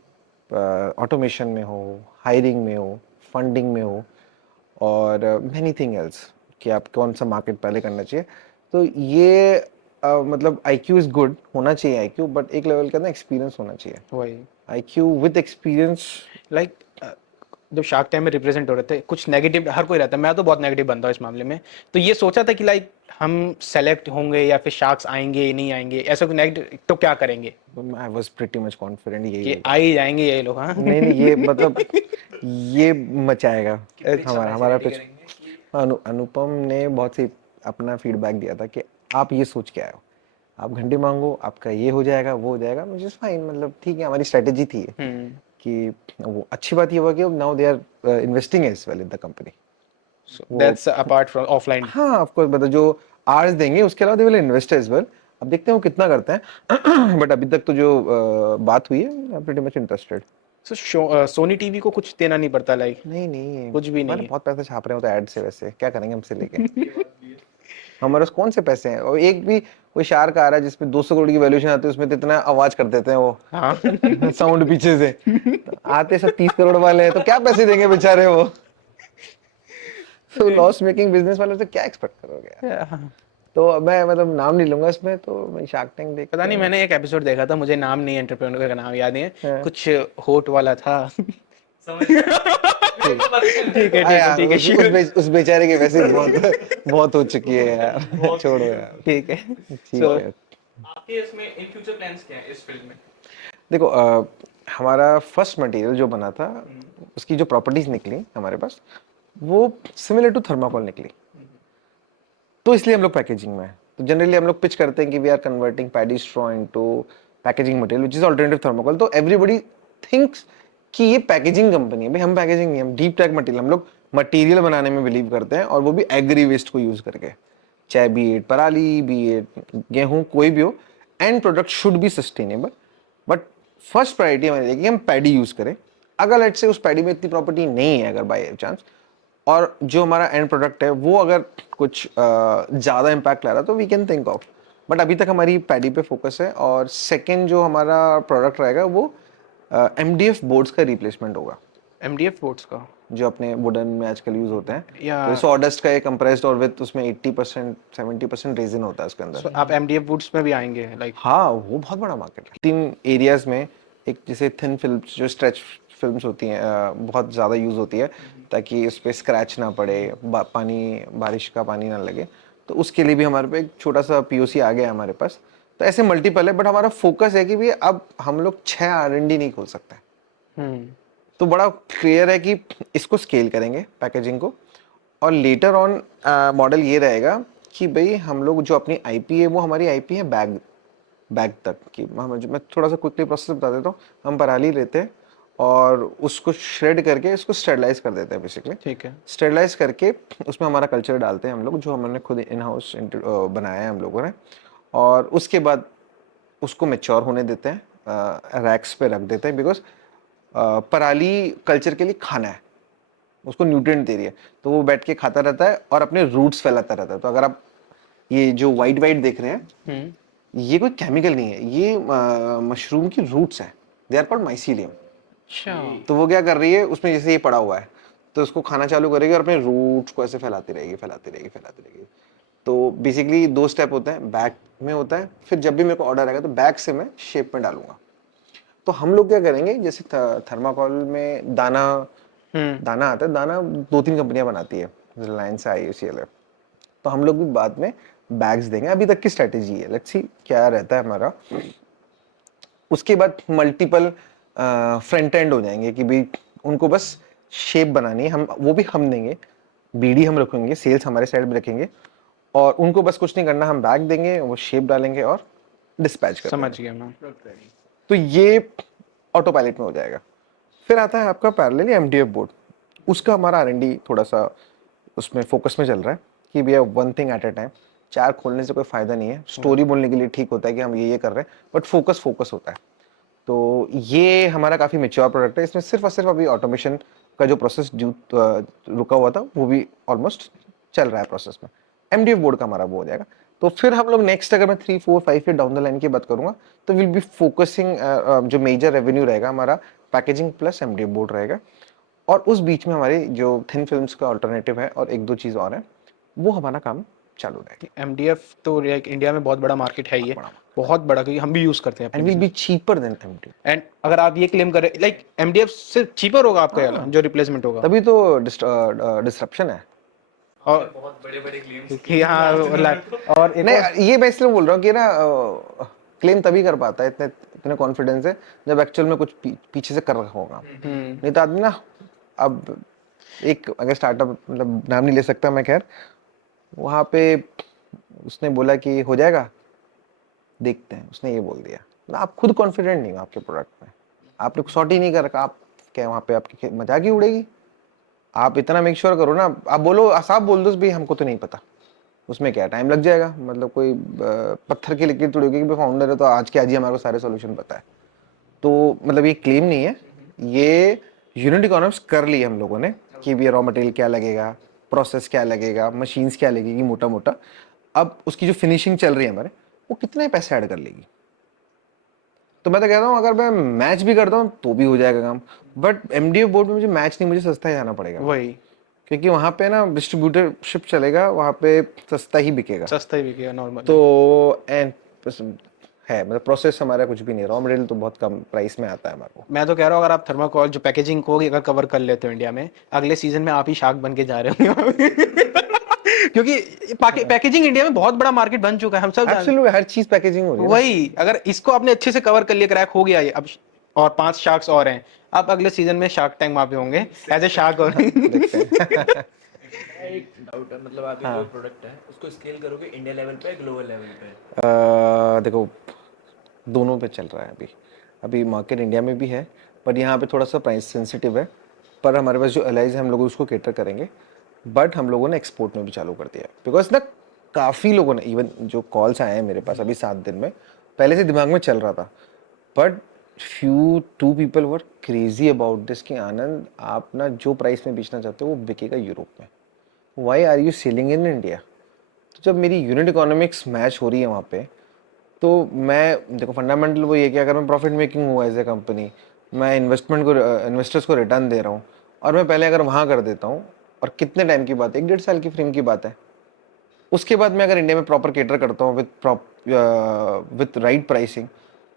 ऑटोमेशन में हो, हायरिंग में हो, फंडिंग में हो, और मैनी थिंग एल्स, कि आप कौन सा मार्केट पहले करना चाहिए। तो ये मतलब IQ इज गुड, होना चाहिए IQ, बट एक लेवल का ना एक्सपीरियंस होना चाहिए। वही IQ विद एक्सपीरियंस। लाइक जब शार्क टैंक में रिप्रेजेंट हो रहे थे, कुछ नेगेटिव हर कोई रहता है, मैं तो बहुत नेगेटिव बनता हूँ इस मामले में। तो ये सोचा था कि लाइक हम सेलेक्ट होंगे या फिर शार्क्स आएंगे नहीं आएंगे, ऐसा कोई नेगेटिव तो क्या करेंगे I was pretty much confident यही कि होगा। आ ही जाएंगे ये लोग। हाँ नहीं नहीं, ये मतलब ये मचाएगा pitch हमारा हम हमारा ऐसे ready पिच। करेंगे कि अनुपम ने बहुत सी अपना फीडबैक दिया था कि आप ये सोच के आए हो, आप घंटे मांगो, आपका ये हो जाएगा वो हो जाएगा, मुझे फाइन, मतलब ठीक है, हमारी स्ट्रेटेजी थी ये। कि वो अच्छी बात ये हुआ कि now they are investing as well in the company. That's apart from offline. हाँ ऑफ कोर्स, मतलब जो आर्स देंगे उसके अलावा they will invest as well. अब देखते हैं वो कितना करते हैं। बट अभी तक तो जो बात हुई है, I am pretty much interested. So Sony TV को कुछ देना नहीं पड़ता लाइक नहीं नहीं, कुछ भी नहीं हमारे है। बहुत पैसे छाप रहे हो तो ऐड से, वैसे क्या करेंगे हमसे लेके। हमारे पास कौन से पैसे हैं, और एक भी कोई शार्क आ रहा है जिसमें 200 करोड़ की वैल्यूएशन आती है, उसमें तो इतना आवाज कर देते हैं वो हाँ साउंड पीछे से। आते सब 30 करोड़ वाले हैं, तो क्या पैसे देंगे बेचारे वो। तो लॉस मेकिंग बिजनेस वालों से क्या एक्सपेक्ट करोगे यार? तो मैं मतलब नाम नहीं लूंगा इसमें, तो मैं शार्क टैंक देख, पता नहीं, मैंने एक एपिसोड देखा था, मुझे नाम नहीं, एंटरप्रेन्योर का नाम याद नहीं है, हाँ। कुछ होट वाला था। समझ ठीक है ठीक है ठीक है उस बेचारे की वैसे बहुत बहुत हो चुकी है यार। छोड़ो यार, ठीक है। ठीक So, है। आपके इसमें इन फ्यूचर प्लान्स क्या हैं इस फील्ड में? देखो हमारा फर्स्ट मटेरियल जो बना था, उसकी जो प्रॉपर्टीज निकली हमारे पास, वो सिमिलर टू थर्माकोल निकली, तो इसलिए हम लोग पैकेजिंग में है। तो जनरली हम लोग पिच करते हैं कि we are converting paddy straw into packaging material which is alternative thermocol. तो एवरीबॉडी थिंक्स कि ये पैकेजिंग कंपनी है। भाई हम पैकेजिंग नहीं, हम डीप टेक मटेरियल, हम लोग मटेरियल बनाने में बिलीव करते हैं, और वो भी एग्री वेस्ट को यूज करके, चाहे बी एट पराली, बी एट गेहूं, कोई भी हो, and product should be sustainable. But first priority हमारी रहेगी हम पैडी यूज करें। अगर लेट्स से उस पैडी में इतनी प्रॉपर्टी नहीं है अगर बाय चांस, और जो हमारा एंड प्रोडक्ट है वो अगर कुछ ज़्यादा इम्पैक्ट ला रहा है, तो we can think of. But अभी तक हमारी पैडी पे फोकस है। और सेकेंड जो हमारा प्रोडक्ट रहेगा वो MDF बोर्ड्स का रिप्लेसमेंट होगा, MDF बोर्ड्स का जो अपने वुडन में आजकल यूज होते हैं। या तो सॉडस्ट का एक कंप्रेस्ड और विद उसमें 80% 70% रेजिन होता है उसके अंदर। आप MDF बोर्ड्स में भी आएंगे लाइक? हाँ वो बहुत बड़ा मार्केट है। 3 एरियाज में, एक जैसे थिन फिल्म्स, जो स्ट्रेच फिल्म्स होती हैं, बहुत ज़्यादा यूज़ होती है ताकि उस पर स्क्रैच ना पड़े, पानी, बारिश का पानी ना लगे, तो उसके लिए भी हमारे पे एक छोटा सा POC आ गया है हमारे पास। तो ऐसे मल्टीपल है, बट हमारा फोकस है कि भी अब हम लोग 6 R&D नहीं खोल सकते। तो बड़ा क्लियर है कि इसको स्केल करेंगे पैकेजिंग को, और लेटर ऑन मॉडल ये रहेगा कि भाई हम लोग जो अपनी IP है वो हमारी IP है बैग बैग तक कि मैं थोड़ा सा क्विकली प्रोसेस बता देता हूँ। हम पराली लेते हैं और उसको श्रेड करके इसको स्टेरलाइज कर देते हैं बेसिकली। ठीक है। स्टेरलाइज करके उसमें हमारा कल्चर डालते हैं हम लोग, जो हमने खुद इन हाउस बनाया है हम लोगों ने। और उसके बाद उसको मैच्योर होने देते हैं, रैक्स पे रख देते हैं, बिकॉज पराली कल्चर के लिए खाना है, उसको न्यूट्रिएंट दे रही है, तो वो बैठ के खाता रहता है और अपने रूट्स फैलाता रहता है। तो अगर आप ये जो वाइट वाइट देख रहे हैं, ये कोई केमिकल नहीं है, ये मशरूम की रूट्स हैं, दे आर कॉल्ड माइसीलियम। अच्छा। तो वो क्या कर रही है, उसमें जैसे ये पड़ा हुआ है तो उसको खाना चालू करेगी और अपने रूट्स को ऐसे फैलाती रहेगी, फैलाती रहेगी, फैलाती रहेगी। तो बेसिकली 2 स्टेप होते हैं, बैग में होता है, फिर जब भी मेरे को ऑर्डर आएगा तो बैग से मैं शेप में डालूंगा। तो हम लोग क्या करेंगे, जैसे थर्माकोल में दाना आता है, दाना 2-3 कंपनियां बनाती है, रिलायंस है, IOCL है। तो हम लोग भी बाद में बैग्स देंगे, अभी तक की स्ट्रेटेजी है, लेट्स सी क्या रहता है हमारा। उसके बाद मल्टीपल फ्रंट एंड हो जाएंगे कि भाई उनको बस शेप बनानी है, हम वो भी हम देंगे, BD हम रखेंगे, सेल्स हमारे साइड में रखेंगे, और उनको बस कुछ नहीं करना, हम बैग देंगे, वो शेप डालेंगे और डिस्पैच कर समझ गया मैं। तो ये ऑटो पायलट में हो जाएगा। फिर आता है आपका पैरेलली MDF बोर्ड, उसका हमारा R&D थोड़ा सा उसमें फोकस में चल रहा है कि भैया 1 थिंग एट अ टाइम, 4 खोलने से कोई फायदा नहीं है। स्टोरी बोलने के लिए ठीक होता है कि हम ये कर रहे हैं, बट फोकस होता है। तो ये हमारा काफी मेच्योर प्रोडक्ट है, इसमें सिर्फ और सिर्फ अभी ऑटोमेशन का जो प्रोसेस रुका हुआ था वो भी ऑलमोस्ट चल रहा है प्रोसेस में। MDF बोर्ड का हमारा वो हो जाएगा। तो फिर हम लोग नेक्स्ट, अगर मैं 3, 4, 5 ईयर डाउन द लाइन की बात करूंगा, तो विल बी फोकसिंग, जो मेजर रेवेन्यू रहेगा हमारा पैकेजिंग प्लस MDF बोर्ड रहेगा, और उस बीच में हमारी जो थिन फिल्म्स का अल्टरनेटिव है और 1-2 चीज और है, वो हमारा काम चालू रहेगा। MDF तो लाइक इंडिया में बहुत बड़ा मार्केट है, ये बहुत बड़ा, क्योंकि हम भी यूज करते हैं and will be cheaper than MDF। And अगर आप ये क्लेम करें लाइक MDF से चीपर होगा आपका जो रिप्लेसमेंट होगा, तभी तो डिस्ट्रप्शन है। और बहुत बड़े क्लेम्स कि हाँ और एक नहीं, ये मैं इसलिए बोल रहा हूँ कि ना क्लेम तभी कर पाता है, इतने इतने कॉन्फिडेंस है, जब एक्चुअल में कुछ पीछे से कर रखा होगा। नहीं तो आदमी ना, अब एक अगर स्टार्टअप, मतलब नाम नहीं ले सकता मैं, खैर वहाँ पे उसने बोला कि हो जाएगा, देखते हैं, उसने ये बोल दिया। ना आप खुद कॉन्फिडेंट नहीं हो आपके प्रोडक्ट में, आपने सॉर्ट ही नहीं कर रखा, आप क्या वहाँ पे आपकी मजाक ही उड़ेगी। आप इतना मेक श्योर करो ना, आप बोलो, साफ बोल दो भाई हमको तो नहीं पता, उसमें क्या टाइम लग जाएगा, मतलब कोई पत्थर की लकीर थोड़ी होगी कि फाउंडर है तो आज के आज ही हमारे को सारे सॉल्यूशन पता है। तो मतलब ये क्लेम नहीं है, ये यूनिट इकोनॉमिक्स कर ली हम लोगों ने कि भी रॉ मटेरियल क्या लगेगा, प्रोसेस क्या लगेगा, मशीन्स क्या लगेगी मोटा मोटा, अब उसकी जो फिनिशिंग चल रही है हमारे, वो कितने पैसे ऐड कर लेगी। तो मैं तो कह रहा हूँ अगर मैं मैच भी करता हूँ तो भी हो जाएगा काम, बट MDF बोर्ड में मुझे मैच नहीं, मुझे सस्ता ही जाना पड़ेगा, वही, क्योंकि वहाँ पे ना डिस्ट्रीब्यूटरशिप चलेगा, वहाँ पे सस्ता ही बिकेगा, सस्ता ही बिकेगा नॉर्मल। तो एंड है, मतलब प्रोसेस हमारा कुछ भी नहीं, रॉ मटेरियल तो बहुत कम प्राइस में आता है हमारे को। मैं तो कह रहा हूँ अगर आप थर्माकोल जो पैकेजिंग को अगर कवर कर लेते हो इंडिया में, अगले सीजन में आप ही शार्क बन के जा रहे होंगे क्योंकि पैकेजिंग इंडिया में बहुत बड़ा मार्केट बन चुका है, हम सब एब्सोल्युटली हर चीज पैकेजिंग हो रही है। वही, अगर इसको आपने अच्छे से कवर कर लिया, क्रैक हो गया ये, अब और 5 शार्क्स और हैं, आप अगले सीजन में शार्क टैंक वहां पे होंगे एज ए शार्क। और देखते हैं। एक डाउट है, मतलब आप जो प्रोडक्ट है उसको स्केल करोगे इंडिया लेवल पे, ग्लोबल लेवल पे? देखो दोनों पे चल रहा है अभी, अभी मार्केट इंडिया में भी है, पर यहाँ पे थोड़ा सा प्राइस सेंसिटिव है, पर हमारे पास जो एलाइज है हम लोग उसको केटर करेंगे, बट हम लोगों ने एक्सपोर्ट में भी चालू कर दिया है, बिकॉज ना काफ़ी लोगों ने, इवन जो कॉल्स आए हैं मेरे पास अभी 7 दिन में, पहले से दिमाग में चल रहा था, but two people were crazy about this कि आनंद आप ना जो प्राइस में बेचना चाहते हो वो बिकेगा यूरोप में, why are you selling in India. तो जब मेरी यूनिट इकोनॉमिक्स मैच हो रही है वहाँ पे, तो मैं देखो फंडामेंटल वो ये कि अगर मैं प्रॉफिट मेकिंग हूँ एज ए कंपनी, मैं इन्वेस्टर्स को रिटर्न दे रहा हूँ, और मैं पहले अगर वहाँ कर देता हूँ, और कितने टाइम की बात है, 1-1.5 साल की फ्रेम की बात है, उसके बाद मैं अगर इंडिया में प्रॉपर केटर करता हूँ विथ राइट प्राइसिंग,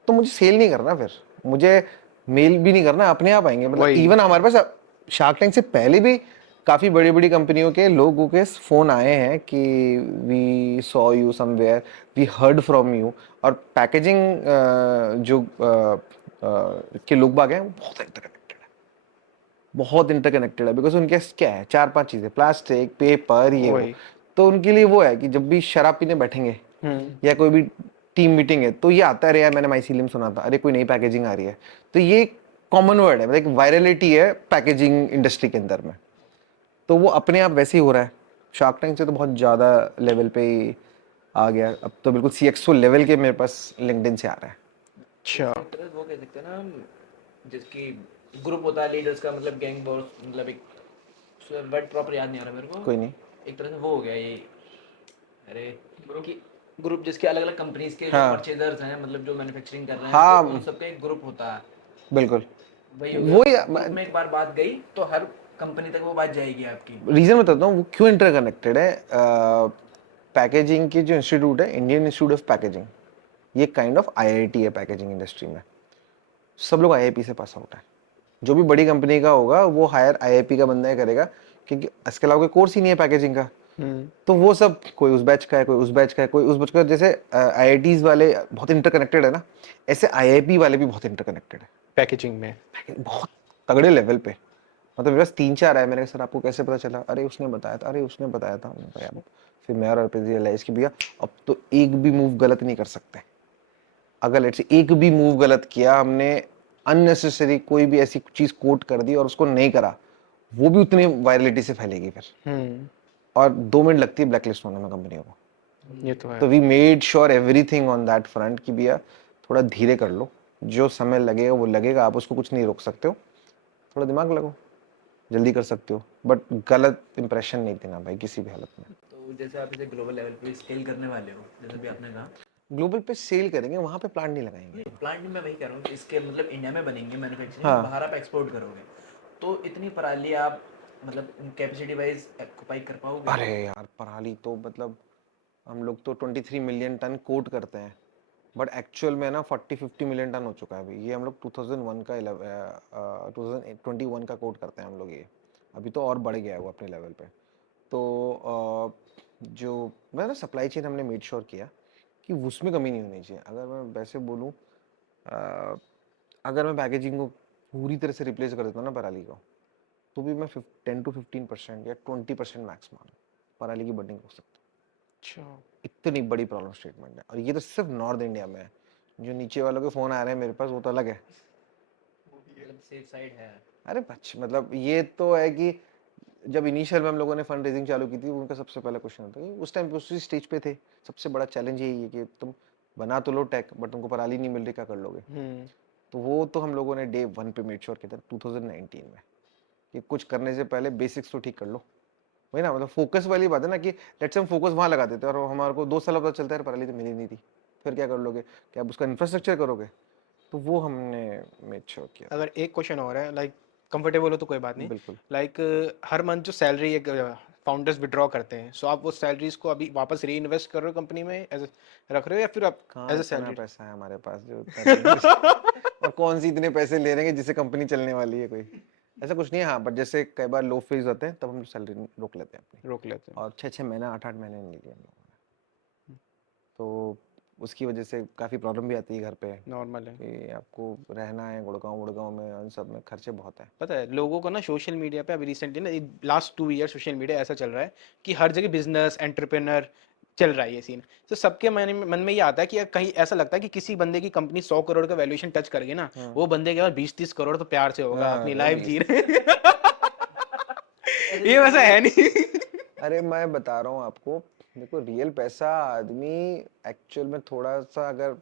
तो मुझे सेल नहीं करना, फिर मुझे मेल भी नहीं करना, अपने आप आएंगे। मतलब इवन हमारे पास शार्क टैंक से पहले भी काफ़ी बड़ी बड़ी कंपनियों के लोगों के फ़ोन आए हैं कि we saw you somewhere, we heard from you, और पैकेजिंग जो के लोग बाग हैं बहुत इंटरकनेक्टेड है, बहुत इंटरकनेक्टेड है, बिकॉज उनके क्या है 4-5 चीज़ें, प्लास्टिक, पेपर, ये वो। तो उनके लिए वो है कि जब भी शराब पीने बैठेंगे या कोई भी टीम मीटिंग है तो ये आता है, अरे यार मैंने माइसीलियम सुना था, अरे कोई नई पैकेजिंग आ रही है, तो ये कॉमन वर्ड है, मतलब वायरलिटी है पैकेजिंग इंडस्ट्री के अंदर में, तो वो अपने आप वैसे ही हो रहा है। शार्क टैंक से तो बहुत ज़्यादा लेवल पे ही आ गया, अब तो बिल्कुल CXO लेवल के मेरे पास लिंक्डइन से आ रहा है। अच्छा एक तरह से वो कह सकते हैं ना हम, जिसकी ग्रुप होता है लीडर्स का, मतलब गैंग बॉस, मतलब एक वर्ड प्रॉपर याद नहीं आ रहा मेरे को। कोई नहीं। एक तरह से वो हो गया ये, अरे ग्रुप जिसके अलग अलग कंपनीज के जो हाँ परचेजर्स हैं, मतलब जो मैन्युफैक्चरिंग कर रहे हैं, हाँ तो उन सबका एक ग्रुप होता है। बिल्कुल। वही हो गया, वही ग्रुप में एक बार बात गई तो हर कंपनी तक वो बात जाएगी आपकी। रीजन बताता हूँ वो क्यों इंटरकनेक्टेड है। पैकेजिंग की जो इंस्टीट्यूट है, इंडियन इंस्टीट्यूट ऑफ पैकेजिंग, ये काइंड ऑफ IIT है पैकेजिंग इंडस्ट्री में। सब लोग IIP से पास आउट है। जो भी बड़ी कंपनी का होगा वो हायर IIP का बंदा ही करेगा, क्योंकि इसके अलावा कोई कोर्स ही नहीं है पैकेजिंग का। तो वो सब कोई उस बैच का है, कोई उस बैच का है, कोई उस बैच का। जैसे IITs वाले बहुत इंटरकनेक्टेड है ना, ऐसे IIP वाले भी बहुत इंटरकनेक्टेड है पैकेजिंग में। बहुत तगड़े लेवल पे। मतलब मेरे पास 3-4 आए, मैंने कहा सर आपको कैसे पता चला, अरे उसने बताया था, अरे उसने बताया था। मैंने कहा यार, फिर मैं और अर्पित रियलाइज कि भैया अब तो एक भी मूव गलत नहीं कर सकते। अगर लेट्स से एक भी मूव गलत किया हमने, अननेसेसरी कोई भी ऐसी चीज कोट कर दी और उसको नहीं करा, वो भी उतनी वायरलिटी से फैलेगी फिर, और 2 मिनट लगती है ब्लैकलिस्ट होने में कंपनियों को। ये तो है। तो we made sure everything on that front कि भैया थोड़ा धीरे कर लो, जो समय लगेगा वो लगेगा, आप उसको कुछ नहीं रोक सकते हो, थोड़ा दिमाग लगाओ, जल्दी कर सकते हो, बट गलत इंप्रेशन नहीं देना भाई किसी भी हालत में। तो जैसे आप इसे ग्लोबल लेवल पे स्केल करने वाले हो, जैसे भी आपने कहा, ग्लोबल पे सेल करेंगे, वहां पे प्लांट नहीं लगाएंगे। नहीं प्लांट में मैं वही कह रहा हूँ कि स्केल मतलब इंडिया में बनेंगे मैन्युफैक्चरिंग, हाँ। बाहर आप एक्सपोर्ट करोगे, तो इतनी पराली आप मतलब कैपेसिटी वाइज ऑक्युपाई कर पाओगे? अरे यार पराली तो मतलब हम लोग तो 23 मिलियन टन कोट करते हैं, बट एक्चुअल में ना 40-50 मिलियन टन हो चुका है अभी। ये हम लोग 2001 का 2021 का कोट करते हैं हम लोग ये। अभी तो और बढ़ गया है वो अपने लेवल पे। तो जो मैं ना सप्लाई चेन हमने मेड श्योर किया कि उसमें कमी नहीं होनी चाहिए। अगर मैं वैसे बोलूँ, अगर मैं पैकेजिंग को पूरी तरह से रिप्लेस कर देता हूँ ना पराली को, तो भी मैं 10-15% या 20% मैक्स मान पराली की बर्निंग हो सकती है। अच्छा इतनी बड़ी प्रॉब्लम स्टेटमेंट है, और ये तो सिर्फ नॉर्थ इंडिया में है। जो नीचे वालों के फोन आ रहे हैं मेरे पास वो तो अलग है। मतलब सेफ साइड है। अरे मतलब ये तो है कि जब इनिशियल में हम लोगों ने फंड रेजिंग चालू की थी, उनका सबसे पहला क्वेश्चन होता है कि उस टाइम पे उसी स्टेज पे थे, सबसे बड़ा चैलेंज यही है कि तुम बना तो लो टेक, बट तुमको पराली नहीं मिल रही, क्या कर लोगे। तो वो तो हम लोगों ने डे 1 पे मेड श्योर किया था 2019 में कि कुछ करने से पहले बेसिक्स तो ठीक कर लो। वही ना, मतलब फोकस वाली बात है ना कि लेट्स हम फोकस वहाँ लगा देते हैं और हमारे को 2 साल पता चलता है पराली तो मिली नहीं थी, फिर क्या कर लोगे, क्या आप उसका इंफ्रास्ट्रक्चर करोगे। तो वो हमने मेड श्योर किया था। अगर एक क्वेश्चन और है, लाइक कंफर्टेबल हो तो कोई बात नहीं। बिल्कुल। लाइक हर मंथ जो सैलरी एक फाउंडर्स विड्रॉ करते हैं, सो आप वो सैलरीज को अभी वापस री इन्वेस्ट कर रहे हो कंपनी में एज रख रहे हो, या फिर आप कहाँ एज अ इतना सैलरी? पैसा है हमारे पास जो इतना reinvest- और कौन सी इतने पैसे ले रहे हैं जिससे कंपनी चलने वाली है, कोई ऐसा कुछ नहीं है। हाँ, बट जैसे कई बार लो फेज होते हैं तब हम सैलरी रोक लेते हैं अपनी, रोक लेते हैं। और 6-6 महीना 8-8 महीने नहीं लिए हम लोगों ने। तो उसकी वजह से काफ़ी प्रॉब्लम भी आती है घर पे नॉर्मल है। कि आपको रहना है गुड़गांव में, उन सब में खर्चे बहुत हैं। पता है लोगों को ना सोशल मीडिया पे अभी रिसेंटली ना लास्ट 2 ईयर सोशल मीडिया ऐसा चल रहा है कि हर जगह बिजनेस एंटरप्रेनर चल रहा है ये सीन। तो सबके मन में ये आता है कि यार कहीं ऐसा लगता है कि किसी बंदे की कंपनी 100 करोड़ का वैल्यूएशन टच कर गई ना, वो बंदे के पास 20-30 करोड़ तो प्यार से होगा, हाँ अपनी वो लाइफ भी जी है। रहे हैं। ऐसे ये वैसा है नहीं। अरे मैं बता रहा हूँ आपको, देखो रियल पैसा आदमी एक्चुअल में थोड़ा सा, अगर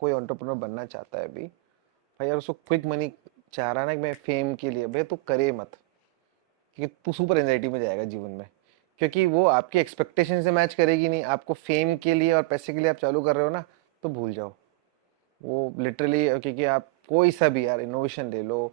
कोई एंटरप्रेन्योर बनना चाहता है अभी, भाई यार उसको क्विक मनी चाह रहा है ना कि मैं फेम के लिए, भैया तू करे मत, क्योंकि तू सुपर एंजाइटी में जाएगा जीवन में, क्योंकि वो आपकी एक्सपेक्टेशन से मैच करेगी नहीं। आपको फेम के लिए और पैसे के लिए आप चालू कर रहे हो ना, तो भूल जाओ वो लिटरली। क्योंकि आप कोई सा भी यार इनोवेशन ले लो,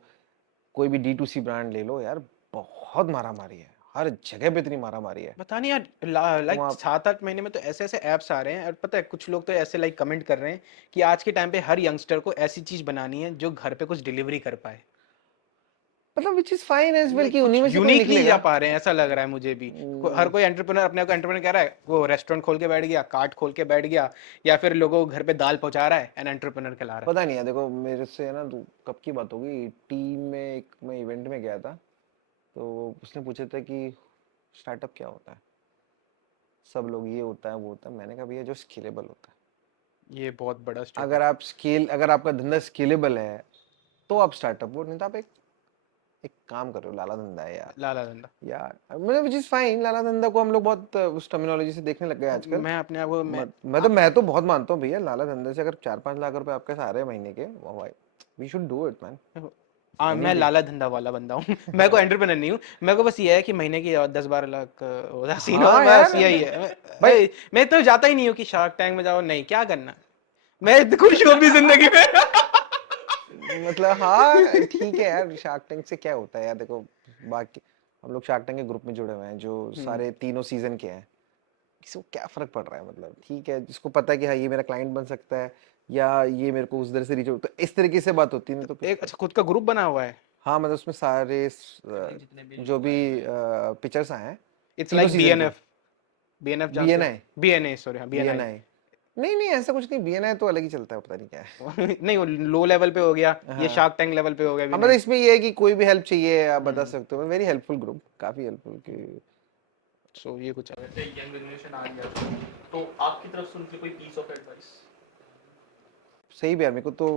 कोई भी D2C ब्रांड ले लो यार, बहुत मारा मारी है, हर जगह पे इतनी मारा मारी है। पता नहीं यार, तुम लाइक आप 7-8 महीने में तो ऐसे ऐसे ऐप्स आ रहे हैं, और पता है कुछ लोग तो ऐसे लाइक कमेंट कर रहे हैं कि आज के टाइम पे हर यंगस्टर को ऐसी चीज बनानी है जो घर पे कुछ डिलीवरी कर पाए। मतलब which is fine as well like कि कुछ उन्हीं में से कोई यूनिक नहीं जा निकलेगा। पा रहे हैं, ऐसा लग रहा है मुझे भी। हर कोई एंटरप्रेन्योर अपने आप को एंटरप्रेन्योर कह रहा है, वो रेस्टोरेंट खोल के बैठ गया, कार्ट खोल के बैठ गया, या फिर लोगों को घर पे दाल पहुंचा रहा है, एन एंटरप्रेन्योर कहला रहा पता नहीं है, देखो मेरे से है ना, कब की बात होगी, टीम में एक मैं इवेंट में गया था, तो उसने पूछा था कि स्टार्टअप क्या होता है, सब लोग ये होता है वो होता है। मैंने कहा भैया जो स्केलेबल होता है, ये बहुत बड़ा स्टेप अगर आपका धंधा स्केलेबल है तो आप स्टार्टअप हो, नहीं तो आप एक काम कर रहे हो, लाला धंधा है यार। लाला धंधा। यार मतलब विच इज फाइन, लाला धंधा को हम लोग बहुत उस टर्मिनोलॉजी से देखने लग गए आजकल। मैं अपने आप को मैं तो बहुत मानता हूँ भैया, लाला धंधे से अगर 4-5 लाख रुपए आपके सारे हैं महीने के, we should do it man. मैं लाला धंधा वाला बंदा हूँ। मैं को एंटरप्रेन्योर नहीं हूँ, मेरे को बस ये है कि महीने की 10-12 लाख होता सीन हो, हाँ बस यार, यही है। भाई मैं तो जाता ही नहीं हूँ कि शार्क टैंक में जाओ, नहीं, क्या करना, मैं खुश हूँ अपनी जिंदगी में। मतलब हाँ ठीक है यार, शार्क टैंक से क्या होता है यार, देखो बाकी हम लोग शार्क टैंक के ग्रुप में जुड़े हुए हैं जो सारे तीनों सीजन के हैं, किसी को क्या फर्क पड़ रहा है, मतलब ठीक है, जिसको पता है कि हाँ ये मेरा क्लाइंट बन सकता है या ये मेरे को उस तरह से रीच, तो इस तरीके से बात होती है, नहीं तो कुछ। एक अच्छा खुद का ग्रुप बना हुआ है। हाँ मतलब उसमें सारे जितने भी जो भी पिक्चर्स आए हैं इट्स तीनों लाइक सीजन के। बीएनएफ। बीएनएफ जानते हो? BNI बीएनए, सॉरी, हाँ बीएनआई। BNI नहीं नहीं ऐसा कुछ नहीं, BNI तो अलग ही चलता है, पता नहीं क्या है। नहीं, वो लो लेवल पे हो गया, ये शार्क टैंक लेवल पे हो गया हाँ मतलब BNI। इसमें ये है कि कोई भी हेल्प चाहिए आप बता सकते हो, वेरी हेल्पफुल ग्रुप, काफी हेल्पफुल कि सो ये कुछ है। जैसे यंग जनरेशन आ गया तो आपकी तरफ से उनके कोई पीस ऑफ एडवाइस? सही भी यार, मेरे को तो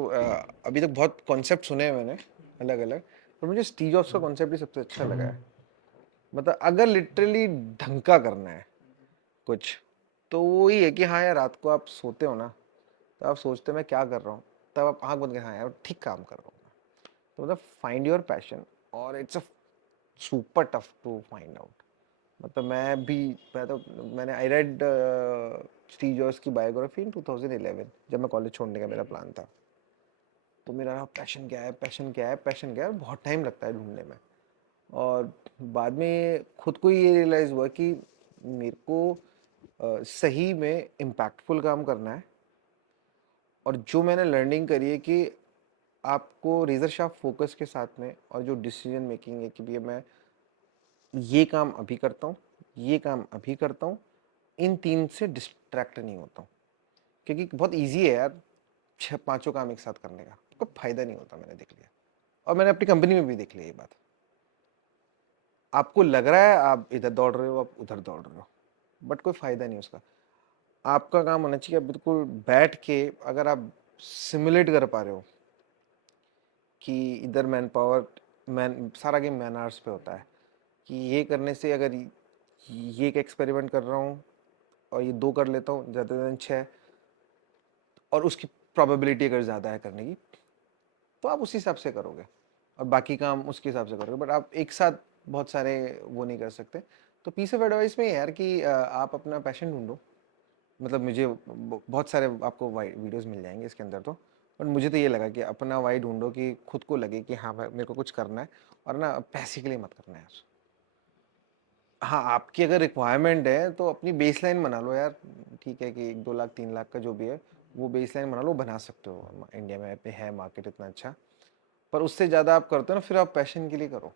अभी तक बहुत कॉन्सेप्ट सुने हैं मैंने अलग अलग, पर मुझे स्टीव जॉब्स का कॉन्सेप्ट ही सबसे अच्छा लगा है। मतलब अगर लिटरली ढंग का करना है कुछ, तो वो ही है कि हाँ यार रात को आप सोते हो ना, तो आप सोचते हो मैं क्या कर रहा हूँ, तब आप आँख बंद के हाँ यार ठीक काम कर रहा हूँ मैं। तो मतलब फाइंड योर पैशन, और it's a super tough to find out. मतलब मैंने आई रेड स्टीव जॉब्स की बायोग्राफी इन 2011, जब मैं कॉलेज छोड़ने का मेरा प्लान था। तो मेरा पैशन क्या है, पैशन क्या है, पैशन क्या है, बहुत टाइम लगता है ढूंढने में। और बाद में खुद को ये रियलाइज़ हुआ कि मेरे को सही में इम्पैक्टफुल काम करना है। और जो मैंने लर्निंग करी है कि आपको रेजर शार्प फोकस के साथ में, और जो डिसीजन मेकिंग है कि भैया मैं ये काम अभी करता हूँ, ये काम अभी करता हूँ, इन 3 से डिस्ट्रैक्ट नहीं होता हूँ। क्योंकि बहुत ईजी है यार 6-5 काम एक साथ करने का, कोई फायदा नहीं होता, मैंने देख लिया। और मैंने अपनी कंपनी में भी देख लिया ये बात। आपको लग रहा है आप इधर दौड़ रहे हो, आप उधर दौड़ रहे हो, बट कोई फायदा नहीं उसका। आपका काम होना चाहिए आप बिल्कुल बैठ के, अगर आप सिमुलेट कर पा रहे हो कि इधर मैन पावर, सारा गेम मैन आवर्स पे होता है, कि ये करने से अगर ये एक एक्सपेरिमेंट कर रहा हूँ और ये 2 कर लेता हूँ, ज़्यादा से 6, और उसकी प्रोबेबिलिटी अगर ज़्यादा है करने की, तो आप उसी हिसाब से करोगे और बाकी काम उसके हिसाब से करोगे। बट आप एक साथ बहुत सारे वो नहीं कर सकते। तो पीस ऑफ एडवाइस में यार कि आप अपना पैशन ढूंढो। मतलब मुझे बहुत सारे आपको वीडियोस मिल जाएंगे इसके अंदर, तो बट मुझे तो ये लगा कि अपना वाई ढूंढो, कि खुद को लगे कि हाँ भाई मेरे को कुछ करना है, और ना पैसे के लिए मत करना है। हाँ आपकी अगर रिक्वायरमेंट है तो अपनी बेसलाइन बना लो यार, ठीक है कि 1-2 लाख 3 लाख का जो भी है वो बेसलाइन बना लो, बना सकते हो, इंडिया में पे है मार्केट इतना अच्छा। पर उससे ज़्यादा आप करते हो ना, फिर आप पैशन के लिए करो।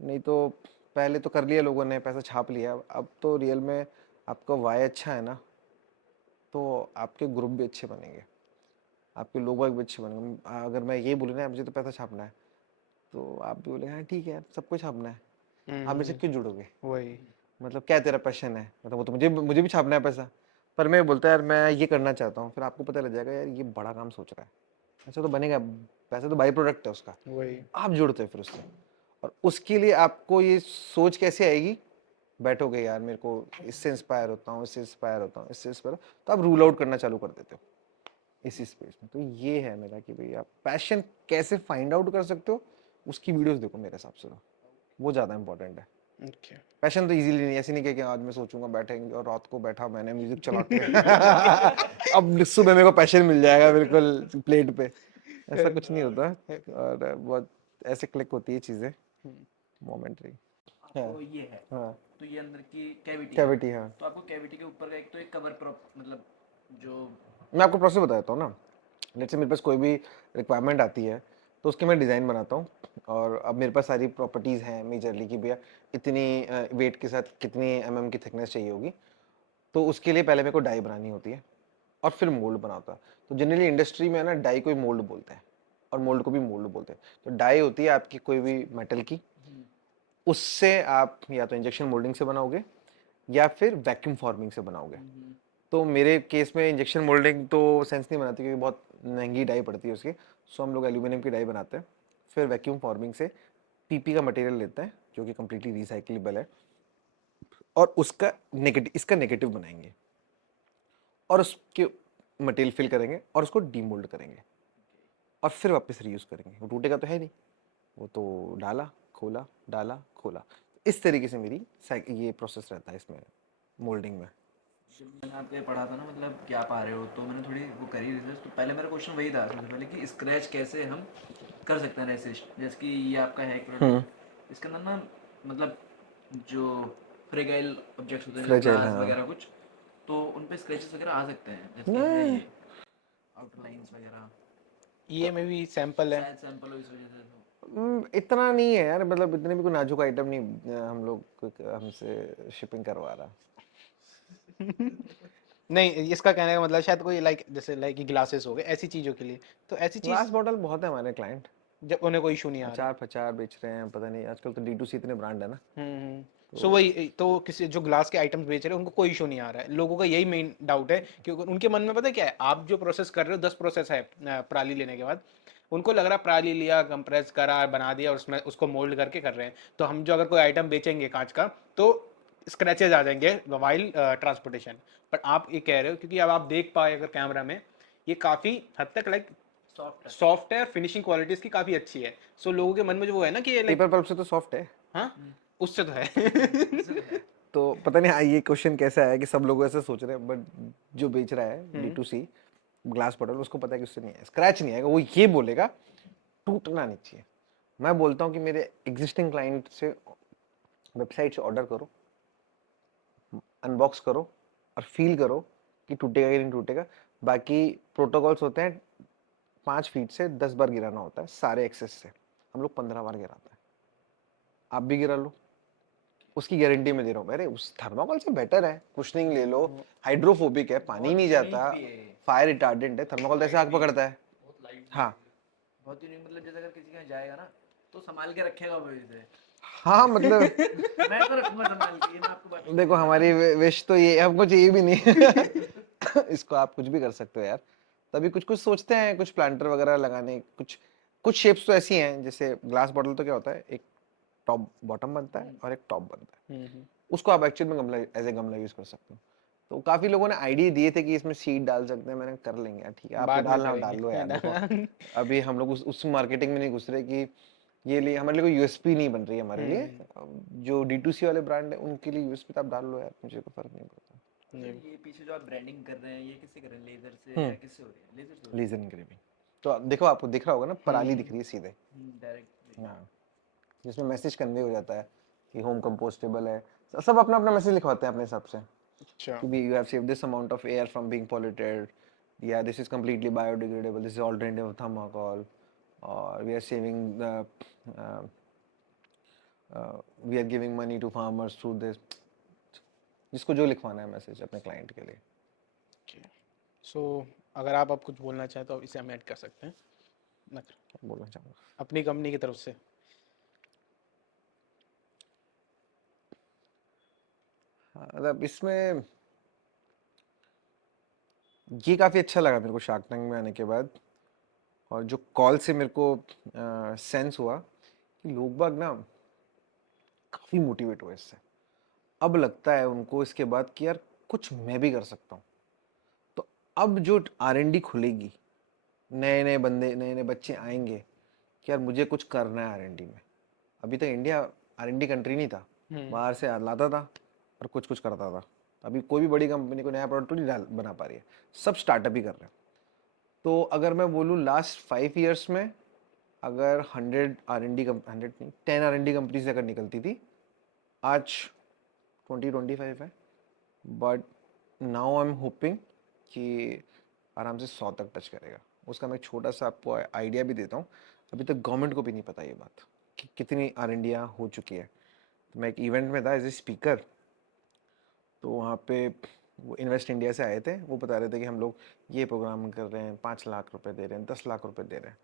नहीं तो पहले तो कर लिया लोगों ने, पैसा छाप लिया, अब तो रियल में आपका वाई अच्छा है ना, तो आपके ग्रुप भी अच्छे बनेंगे, आपके लोग भी अच्छे बनेंगे। अगर मैं ये बोलूँ ना मुझे तो पैसा छापना है, तो आप भी बोले हाँ ठीक है यार सबको छापना है, आप मेरे से क्यों जुड़ोगे, वही। मतलब क्या तेरा पैशन है, मतलब वो तो मुझे भी छापना है पैसा, पर मैं बोलता है यार मैं ये करना चाहता हूँ, फिर आपको पता लग जाएगा यार ये बड़ा काम सोच रहा है, ऐसा तो बनेगा, पैसा तो बाई प्रोडक्ट है उसका, वही। आप जुड़ते हो फिर उससे। और उसके लिए आपको ये सोच कैसे आएगी, बैठोगे यार मेरे को इससे इंस्पायर होता हूँ, इससे इंस्पायर होता हूँ, इससे इंस्पायर, तो आप रूल आउट करना चालू कर देते हो इसी स्पेस में। तो ये है मेरा कि भाई आप पैशन कैसे फाइंड आउट कर सकते हो, उसकी वीडियोस देखो मेरे हिसाब से, तो वो ज़्यादा इंपॉर्टेंट है। ओके। पैशन तो इजीली नहीं, ऐसे नहीं कि आज मैं सोचूंगा बैठेंगे और रात को बैठा मैंने म्यूजिक चला के अब सुबह मेरे को पैशन मिल जाएगा बिल्कुल प्लेट पे, ऐसा कुछ नहीं होता। और बहुत ऐसे क्लिक होती है चीज़ें मोमेंटरी। आपको ये है, हाँ तो ये अंदर की कैविटी कैविटी, हाँ तो आपको कैविटी के ऊपर का एक तो एक कवर प्रॉप मतलब जो मैं आपको प्रोसेस बताता हूँ ना। लेट्स से मेरे पास कोई भी रिक्वायरमेंट आती है तो उसकी मैं डिज़ाइन बनाता हूँ, और अब मेरे पास सारी प्रॉपर्टीज़ हैं मेजरली कि भैया इतनी वेट के साथ कितनी mm की थिकनेस चाहिए होगी, तो उसके लिए पहले मेरे को डाई बनानी होती है और फिर मोल्ड बनाता है। तो जनरली इंडस्ट्री में ना डाई को ही मोल्ड बोलते हैं और मोल्ड को भी मोल्ड बोलते हैं। तो डाई होती है आपकी कोई भी मेटल की, उससे आप या तो इंजेक्शन मोल्डिंग से बनाओगे या फिर वैक्यूम फॉर्मिंग से बनाओगे। तो मेरे केस में इंजेक्शन मोल्डिंग तो सेंस नहीं बनाती क्योंकि बहुत महंगी डाई पड़ती है उसकी। सो हम लोग एल्यूमिनियम की डाई बनाते हैं, फिर वैक्यूम फॉर्मिंग से पीपी का मटेरियल लेते हैं जो कि कम्प्लीटली रिसाइक्लेबल है, और उसका नेगेटिव, इसका नेगेटिव बनाएंगे और उसके मटेरियल फिल करेंगे और उसको डीमोल्ड करेंगे और फिर वापस रीयूज करेंगे। वो टूटेगा तो है नहीं, वो तो डाला खोला डाला खोला। इस तरीके से मेरी ये प्रोसेस रहता है इसमें मोल्डिंग में। जब मैंने आपको ये पढ़ा था ना, मतलब क्या पा रहे हो, तो मैंने थोड़ी वो करी रिसर्च। तो पहले मेरा क्वेश्चन वही था सबसे पहले कि स्क्रैच कैसे हम कर सकते हैं रेसिस्ट। जैसे कि ये आपका है एक प्रोडक्ट, इसके अंदर ना मतलब जो फ्रेगाइल ऑब्जेक्ट्स होते हैं जैसे Fragile, ग्लास हाँ। वगैरह कुछ, तो उन पे स्क्रैचेस वगैरह आ सकते हैं, जैसे कि है ये आउटर लाइंस वगैरह। ये मे भी सैंपल है। शायद सैंपल हो इस वजह से। इतना नहीं है यार, मतलब इतने भी कोई नाजुक आइटम नहीं हम लोग हमसे शिपिंग करवा रहा। नहीं, इसका कहने का मतलब शायद कोई लाइक जैसे लाइक ग्लासेस हो गए ऐसी चीजों के लिए, तो ऐसी ग्लास चीज बॉटल बहुत है हमारे क्लाइंट, जब उन्हें कोई इशू नहीं आ रहा। अचार फचार बेच रहे हैं, पता नहीं आजकल तो D2C इतने ब्रांड है ना। सो वही तो किसी जो ग्लास के आइटम्स बेच रहे हैं उनको कोई इशू नहीं आ रहा है। लोगों का यही मेन डाउट है क्योंकि उनके मन में पता है क्या है, आप जो प्रोसेस कर रहे हो 10 प्रोसेस है पराली लेने के बाद, उनको लग रहा है पराली लिया, कंप्रेस करा, बना दिया और उसमें उसको मोल्ड करके कर रहे हैं। तो हम जो अगर कोई आइटम बेचेंगे कांच का तो स्क्रैचेज आ जाएंगे वाइल ट्रांसपोर्टेशन। पर आप ये कह रहे हो क्योंकि अब आप देख पाए अगर कैमरा में, ये काफी हद तक लाइक सॉफ्ट है। सॉफ्ट है, फिनिशिंग क्वालिटी इसकी काफी अच्छी है। सो लोगों के मन में जो वो है ना कि ये लाइक पेपर पल्प से तो सॉफ्ट है। हाँ उससे तो है। तो पता नहीं ये क्वेश्चन कैसा है कि सब लोग ऐसे सोच रहे हैं, बट जो बेच रहा है D2C ग्लास बॉटल उसको पता है कि उससे नहीं है, स्क्रैच नहीं आएगा। वो ये बोलेगा टूटना नहीं चाहिए। मैं बोलता हूँ कि मेरे एग्जिस्टिंग क्लाइंट से वेबसाइट से ऑर्डर करो, अनबॉक्स करो और फील करो कि टूटेगा कि नहीं टूटेगा। बाकी प्रोटोकॉल्स होते हैं, 5 फीट से 10 बार गिराना होता है सारे एक्सेस से, हम लोग 15 बार गिराते हैं। आप भी गिरा लो, उसकी गारंटी में दे रहा हूँ। अरे उस थर्माकोल से बेटर है, कुशनिंग ले लो, हाइड्रोफोबिक है, पानी नहीं जाता, भी है। फायर रिटार्डेंट है। थर्माकोल तो ऐसे आग पकड़ता है। बहुत लाइट हाँ बहुत ही नहीं, मतलब जैसे अगर किसी के यहाँ जाएगा ना तो संभाल के रखेगा वो इसे। हाँ, मतलब मैं तो रखूंगा संभाल के, ये मैं आपको बात देखो हमारी विश तो ये, हमको चाहिए भी नहीं। इसको आप कुछ भी कर सकते हो यार। तभी कुछ कुछ सोचते हैं, कुछ प्लांटर वगैरह लगाने, कुछ कुछ शेप्स तो ऐसी हैं। जैसे ग्लास बॉटल तो क्या होता है, एक टॉप बॉटम बनता है और एक टॉप बनता है, उसको आप एक्चुअल में गमला एज ए गमला यूज कर सकते हो। तो काफी लोगों ने आइडिया दिए थे कि इसमें सीड डाल सकते हैं, मैंने कर लेंगे यार, ठीक है आप बाद में डालना करेंगे। डाल लो यार। देखो अभी हम लोग उस मार्केटिंग में नहीं घुस रहे कि ये लिए हमारे लिए कोई यूएसपी नहीं बन रही है हमारे लिए। जो D2C वाले ब्रांड है उनके लिए यूएसपी तो आप डाल लो यार, मुझे कोई फर्क नहीं पड़ता। ये पीछे जो आप ब्रांडिंग कर रहे हैं ये किससे कर रहे हैं, लेजर से या किससे हो रही है? लेजर से हो लेजर एंग्रेविंग तो देखो, आपको दिख रहा होगा ना, पराली दिख रही है सीधे। रही है डायरेक्ट। हाँ, जिसमें मैसेज कन्वे हो जाता है कि होम कंपोस्टेबल है। सब अपना अपना मैसेज लिखवाते हैं अपने हिसाब से अच्छा कि you have saved this amount of air from being polluted, या this is completely biodegradable, this is alternative of thermocol, और we are saving we are giving money to farmers through this. जिसको जो लिखवाना है मैसेज अपने client के लिए। सो अगर आप अब कुछ बोलना चाहें तो इसे हम ऐड कर सकते हैं ना, बोलना चाहूँगा अपनी कंपनी की तरफ से। हाँ, मतलब इसमें ये काफ़ी अच्छा लगा मेरे को शार्क टैंक में आने के बाद, और जो कॉल से मेरे को सेंस हुआ कि लोग बाग ना काफ़ी मोटिवेट हुए इससे। अब लगता है उनको इसके बाद कि यार कुछ मैं भी कर सकता हूँ। तो अब जो R&D खुलेगी, नए नए बंदे, नए नए बच्चे आएंगे कि यार मुझे कुछ करना है R&D में। अभी तक इंडिया R&D कंट्री नहीं था, बाहर से लाता था और कुछ कुछ करता था। अभी कोई भी बड़ी कंपनी को नया प्रोडक्ट नहीं बना पा रही है, सब स्टार्टअप ही कर रहे हैं। तो अगर मैं बोलूँ लास्ट 5 ईयर्स में अगर 100 R&D 100 नहीं 10 R&D कंपनीज अगर निकलती थी, आज 2025 है, but now I am hoping कि आराम से 100 तक टच करेगा। उसका मैं छोटा सा आपको आइडिया भी देता हूँ। अभी तक गवर्नमेंट को भी नहीं पता ये बात कि कितनी R&D हो चुकी है। तो मैं एक इवेंट में था एज ए स्पीकर, तो वहाँ पे वो इन्वेस्ट इंडिया से आए थे, वो बता रहे थे कि हम लोग ये प्रोग्राम कर रहे हैं, 5 लाख रुपए दे रहे हैं, 10 लाख रुपए दे रहे हैं।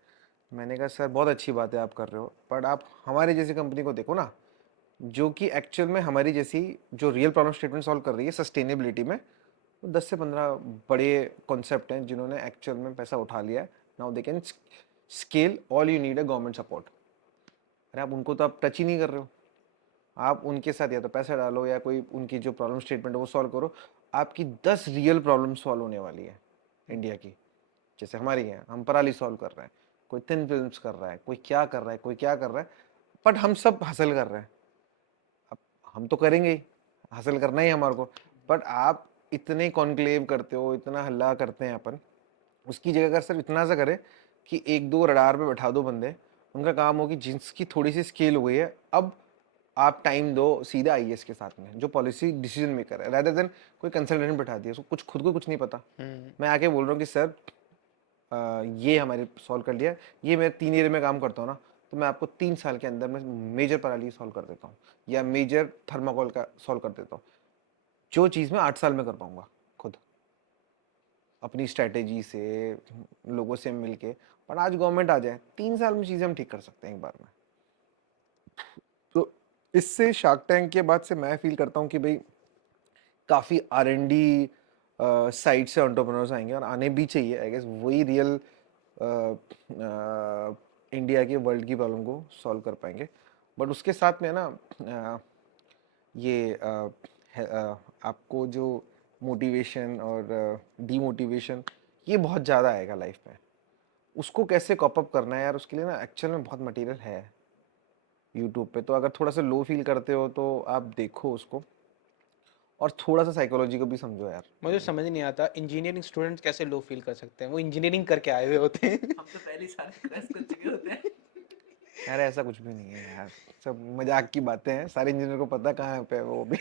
मैंने कहा सर बहुत अच्छी बात है आप कर रहे हो, बट आप हमारी जैसी कंपनी को देखो ना, जो कि एक्चुअल में हमारी जैसी जो रियल प्रॉब्लम स्टेटमेंट सॉल्व कर रही है सस्टेनेबिलिटी में, 10 से 15 बड़े कॉन्सेप्ट हैं जिन्होंने एक्चुअल में पैसा उठा लिया है। Now they can scale, all you need है गवर्नमेंट सपोर्ट। अरे आप उनको तो आप टच ही नहीं कर रहे हो। आप उनके साथ या तो पैसा डालो या कोई उनकी जो प्रॉब्लम स्टेटमेंट है वो सॉल्व करो। आपकी 10 रियल प्रॉब्लम सॉल्व होने वाली है इंडिया की, जैसे हमारी है, हम पराली सॉल्व कर रहे हैं, कोई थिन फिल्म्स कर रहा है, कोई क्या कर रहा है, कोई क्या कर रहा है, बट हम सब हासिल कर रहे हैं। अब हम तो करेंगे ही, हासिल करना ही हमारे को, बट आप इतने कॉन्क्लेव करते हो, इतना हल्ला करते हैं अपन, उसकी जगह अगर सिर्फ इतना सा करे कि एक दो रडार पे बैठा दो बंदे, उनका काम हो कि जिसकी थोड़ी सी स्केल हो गई है, अब आप टाइम दो सीधा आईएएस के साथ में जो पॉलिसी डिसीजन मेकर है, रादर देन कोई कंसल्टेंट बैठा दिया, उसको कुछ खुद को कुछ नहीं पता। मैं आके बोल रहा हूँ कि सर ये हमारे सॉल्व कर लिया, ये मैं 3 ईयर में काम करता हूँ ना, तो मैं आपको 3 साल के अंदर में मेजर पराली सॉल्व कर देता हूँ या मेजर थर्माकोल का सॉल्व कर देता हूँ, जो चीज़ मैं 8 साल में कर पाऊंगा खुद अपनी स्ट्रैटेजी से, लोगों से मिल के। पर आज गवर्नमेंट आ जाए 3 साल में चीज़ें हम ठीक कर सकते हैं एक बार में। तो इससे शार्क टैंक के बाद से मैं फील करता हूँ कि भाई काफ़ी R&D साइड से एंटरप्रेन्योर्स आएंगे और आने भी चाहिए। आई गेस वही रियल इंडिया की, वर्ल्ड की प्रॉब्लम को सॉल्व कर पाएंगे। बट उसके साथ में ना ये आपको जो मोटिवेशन और डीमोटिवेशन ये बहुत ज़्यादा आएगा लाइफ में, उसको कैसे कॉप अप करना है यार, उसके लिए ना एक्चुअल में बहुत मटेरियल है यूट्यूब पे। तो अगर थोड़ा सा लो फील करते हो तो आप देखो उसको, और थोड़ा सा साइकोलॉजी को भी समझो यार। मुझे समझ नहीं आता इंजीनियरिंग स्टूडेंट्स कैसे लो फील कर सकते हैं, वो इंजीनियरिंग करके आए हुए होते हैं। हम तो पहले ही सारे क्रैश कर चुके होते हैं। यार ऐसा कुछ भी नहीं है यार, सब मजाक की बातें हैं, सारे इंजीनियर को पता कहाँ पे है वो भी।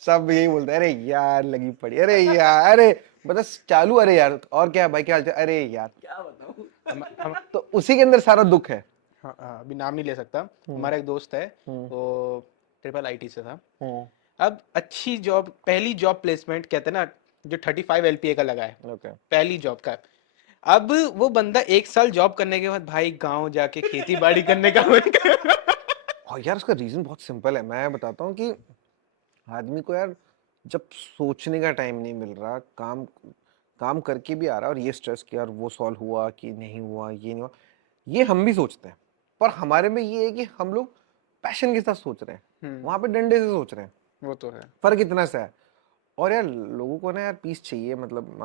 सब यही बोलते हैं, अरे यार लगी पड़ी, अरे यार, अरे बस चालू, अरे यार और क्या भाई क्या हाल चाल, अरे यार, क्या बताऊँ। तो उसी के अंदर सारा दुख है। हाँ हाँ, अभी नाम नहीं ले सकता। हमारा एक दोस्त है, वो IIIT से था। अब अच्छी जॉब, पहली जॉब प्लेसमेंट कहते हैं ना, जो 35 LPA का लगा है, ओके, पहली जॉब का। अब वो बंदा 1 साल जॉब करने के बाद भाई गांव जाके खेती बाड़ी करने का मन कर रहा है। और यार उसका रीजन बहुत सिंपल है, मैं बताता हूँ कि आदमी को यार जब सोचने का टाइम नहीं मिल रहा, काम काम करके भी आ रहा है, और ये स्ट्रेस कि यार वो सॉल्व हुआ कि नहीं हुआ, ये नहीं हुआ, ये हम भी सोचते हैं, पर हमारे में ये है कि हम लोग पैशन के साथ सोच रहे हैं, वहां पे डंडे से सोच रहे हैं। वो तो है। फर्क इतना सा है। और यार लोगों को ना यार पीस चाहिए, मतलब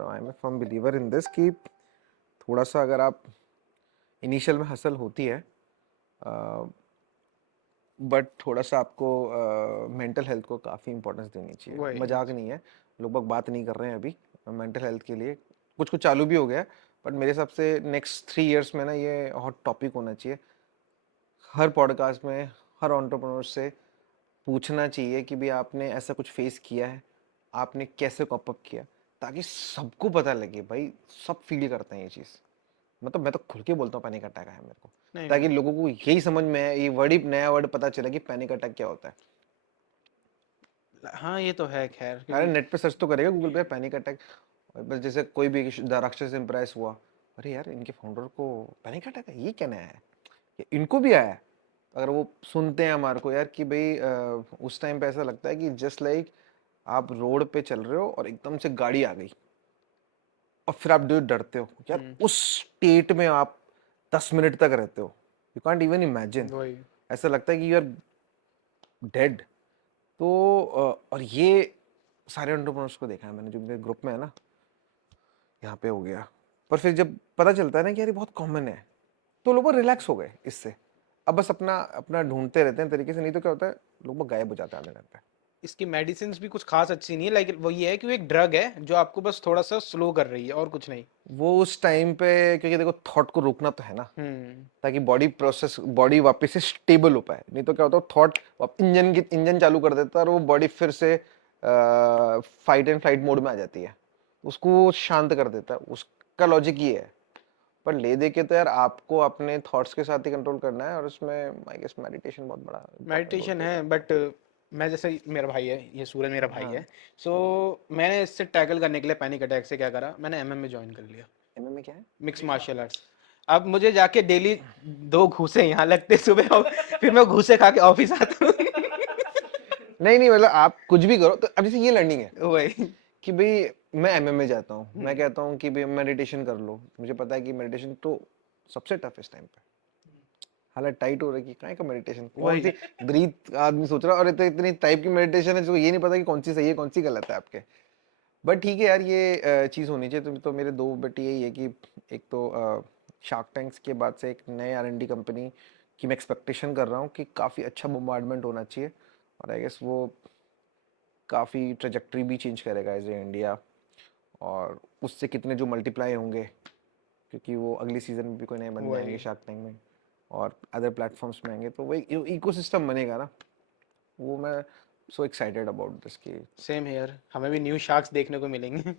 I am a firm believer in this कि थोड़ा सा अगर आप इनिशियल में हसल होती है, बट थोड़ा सा आपको मेंटल हेल्थ को काफ़ी इंपॉर्टेंस देनी चाहिए। वही। मजाक नहीं है, लोग बात नहीं कर रहे हैं अभी मेंटल हेल्थ के लिए, कुछ कुछ चालू भी हो गया है, बट मेरे हिसाब से नेक्स्ट 3 इयर्स में ना ये हॉट टॉपिक होना चाहिए। हर पॉडकास्ट में हर एंटरप्रेन्योर से पूछना चाहिए कि भाई आपने ऐसा कुछ फेस किया है, आपने कैसे कॉप अप किया, ताकि सबको पता लगे। भाई सब फील करते हैं ये चीज़, मतलब मैं तो खुल के बोलता हूँ पैनिक अटैक है मेरे को, नहीं, ताकि लोगों को यही समझ में है, ये वर्ड ही नया वर्ड पता चला कि पैनिक अटैक क्या होता है। हाँ ये तो है खैर, अरे क्योंकि नेट पे सर्च तो करेगा गूगल पे पैनिक अटैक, बस जैसे कोई भी राक्षस इम्प्रेस हुआ, अरे यार इनके फाउंडर को पैनिक अटैक है, ये क्या नया है, ये इनको भी आया है। अगर वो सुनते हैं हमारे को यार कि भाई उस टाइम पे ऐसा लगता है कि जस्ट लाइक आप रोड पे चल रहे हो और एकदम से गाड़ी आ गई और फिर आप डरते हो यार, उस स्टेट में आप 10 मिनट तक रहते हो, यू कांट इवन इमेजिन, वही। ऐसा लगता है कि यू आर डेड। तो और ये सारे एंटरप्रेन्योर्स को देखा है मैंने जो मेरे ग्रुप में है ना, यहाँ पे हो गया। पर फिर जब पता चलता है ना कि यार ये बहुत कॉमन है, तो लोग रिलैक्स हो गए इससे, अब बस अपना अपना ढूंढते रहते हैं तरीके से, नहीं तो क्या होता है लोग गायब हो जाते हैं आधे घंटे। इसकी मेडिसिन भी कुछ खास अच्छी नहीं है, लाइक वो ये है कि वो एक ड्रग है जो आपको बस थोड़ा सा स्लो कर रही है और कुछ नहीं। वो उस टाइम पे, क्योंकि देखो थॉट को रोकना तो है ना, ताकि बॉडी वापस से स्टेबल हो पाए, नहीं तो क्या होता है थॉट इंजन चालू कर देता है और वो बॉडी फिर से फाइट एंड फ्लाइट मोड में आ जाती है, उसको शांत कर देता है, उसका लॉजिक ये है। पर ले दे के तो यार आपको अपने थॉट्स के साथ ही कंट्रोल करना है, और उसमें आई गेस मेडिटेशन बहुत बड़ा मेडिटेशन है, बट मैं जैसे, मेरा भाई है ये सूरज, मेरा भाई है, सो मैंने इससे टैकल करने के लिए पैनिक अटैक से क्या करा, मैंने MMA ज्वाइन कर लिया, एमएमए क्या है? Mix martial arts. अब मुझे जाके डेली 2 घूसे यहाँ लगते सुबह और फिर मैं घूसे खा के ऑफिस आता हूँ। नहीं नहीं मतलब आप कुछ भी करो, तो अब जैसे ये लर्निंग है वही कि भाई मैं एमएमए जाता हूँ, मैं कहता हूँ कि भाई मेडिटेशन कर लो, मुझे पता है कि मेडिटेशन तो सबसे टफेस्ट टाइम पे हालत टाइट हो रही है कि काहे का मेडिटेशन, कौन सी ब्रीथ आदमी सोच रहा है, और इतनी टाइप की मेडिटेशन है जो ये नहीं पता कि कौन सी सही है कौन सी गलत है आपके। बट ठीक है यार, ये चीज़ होनी चाहिए। तो मेरे दो बट यही है कि एक तो शार्क टैंक्स के बाद से एक नए R&D कंपनी की मैं एक्सपेक्टेशन कर रहा हूँ कि काफ़ी अच्छा बोmbardment होना चाहिए, और आई गेस वो काफ़ी ट्रेजेक्ट्री भी चेंज करेगा एज ए इंडिया, और उससे कितने जो मल्टीप्लाई होंगे, क्योंकि वो अगली सीजन में भी कोई नए बंदे आएंगे शार्क टैंक में और अदर प्लेटफॉर्म्स में आएंगे, तो वही इकोसिस्टम बनेगा ना। वो मैं सो एक्साइटेड अबाउट दिस कि सेम हियर, हमें भी न्यू शार्क्स देखने को मिलेंगे।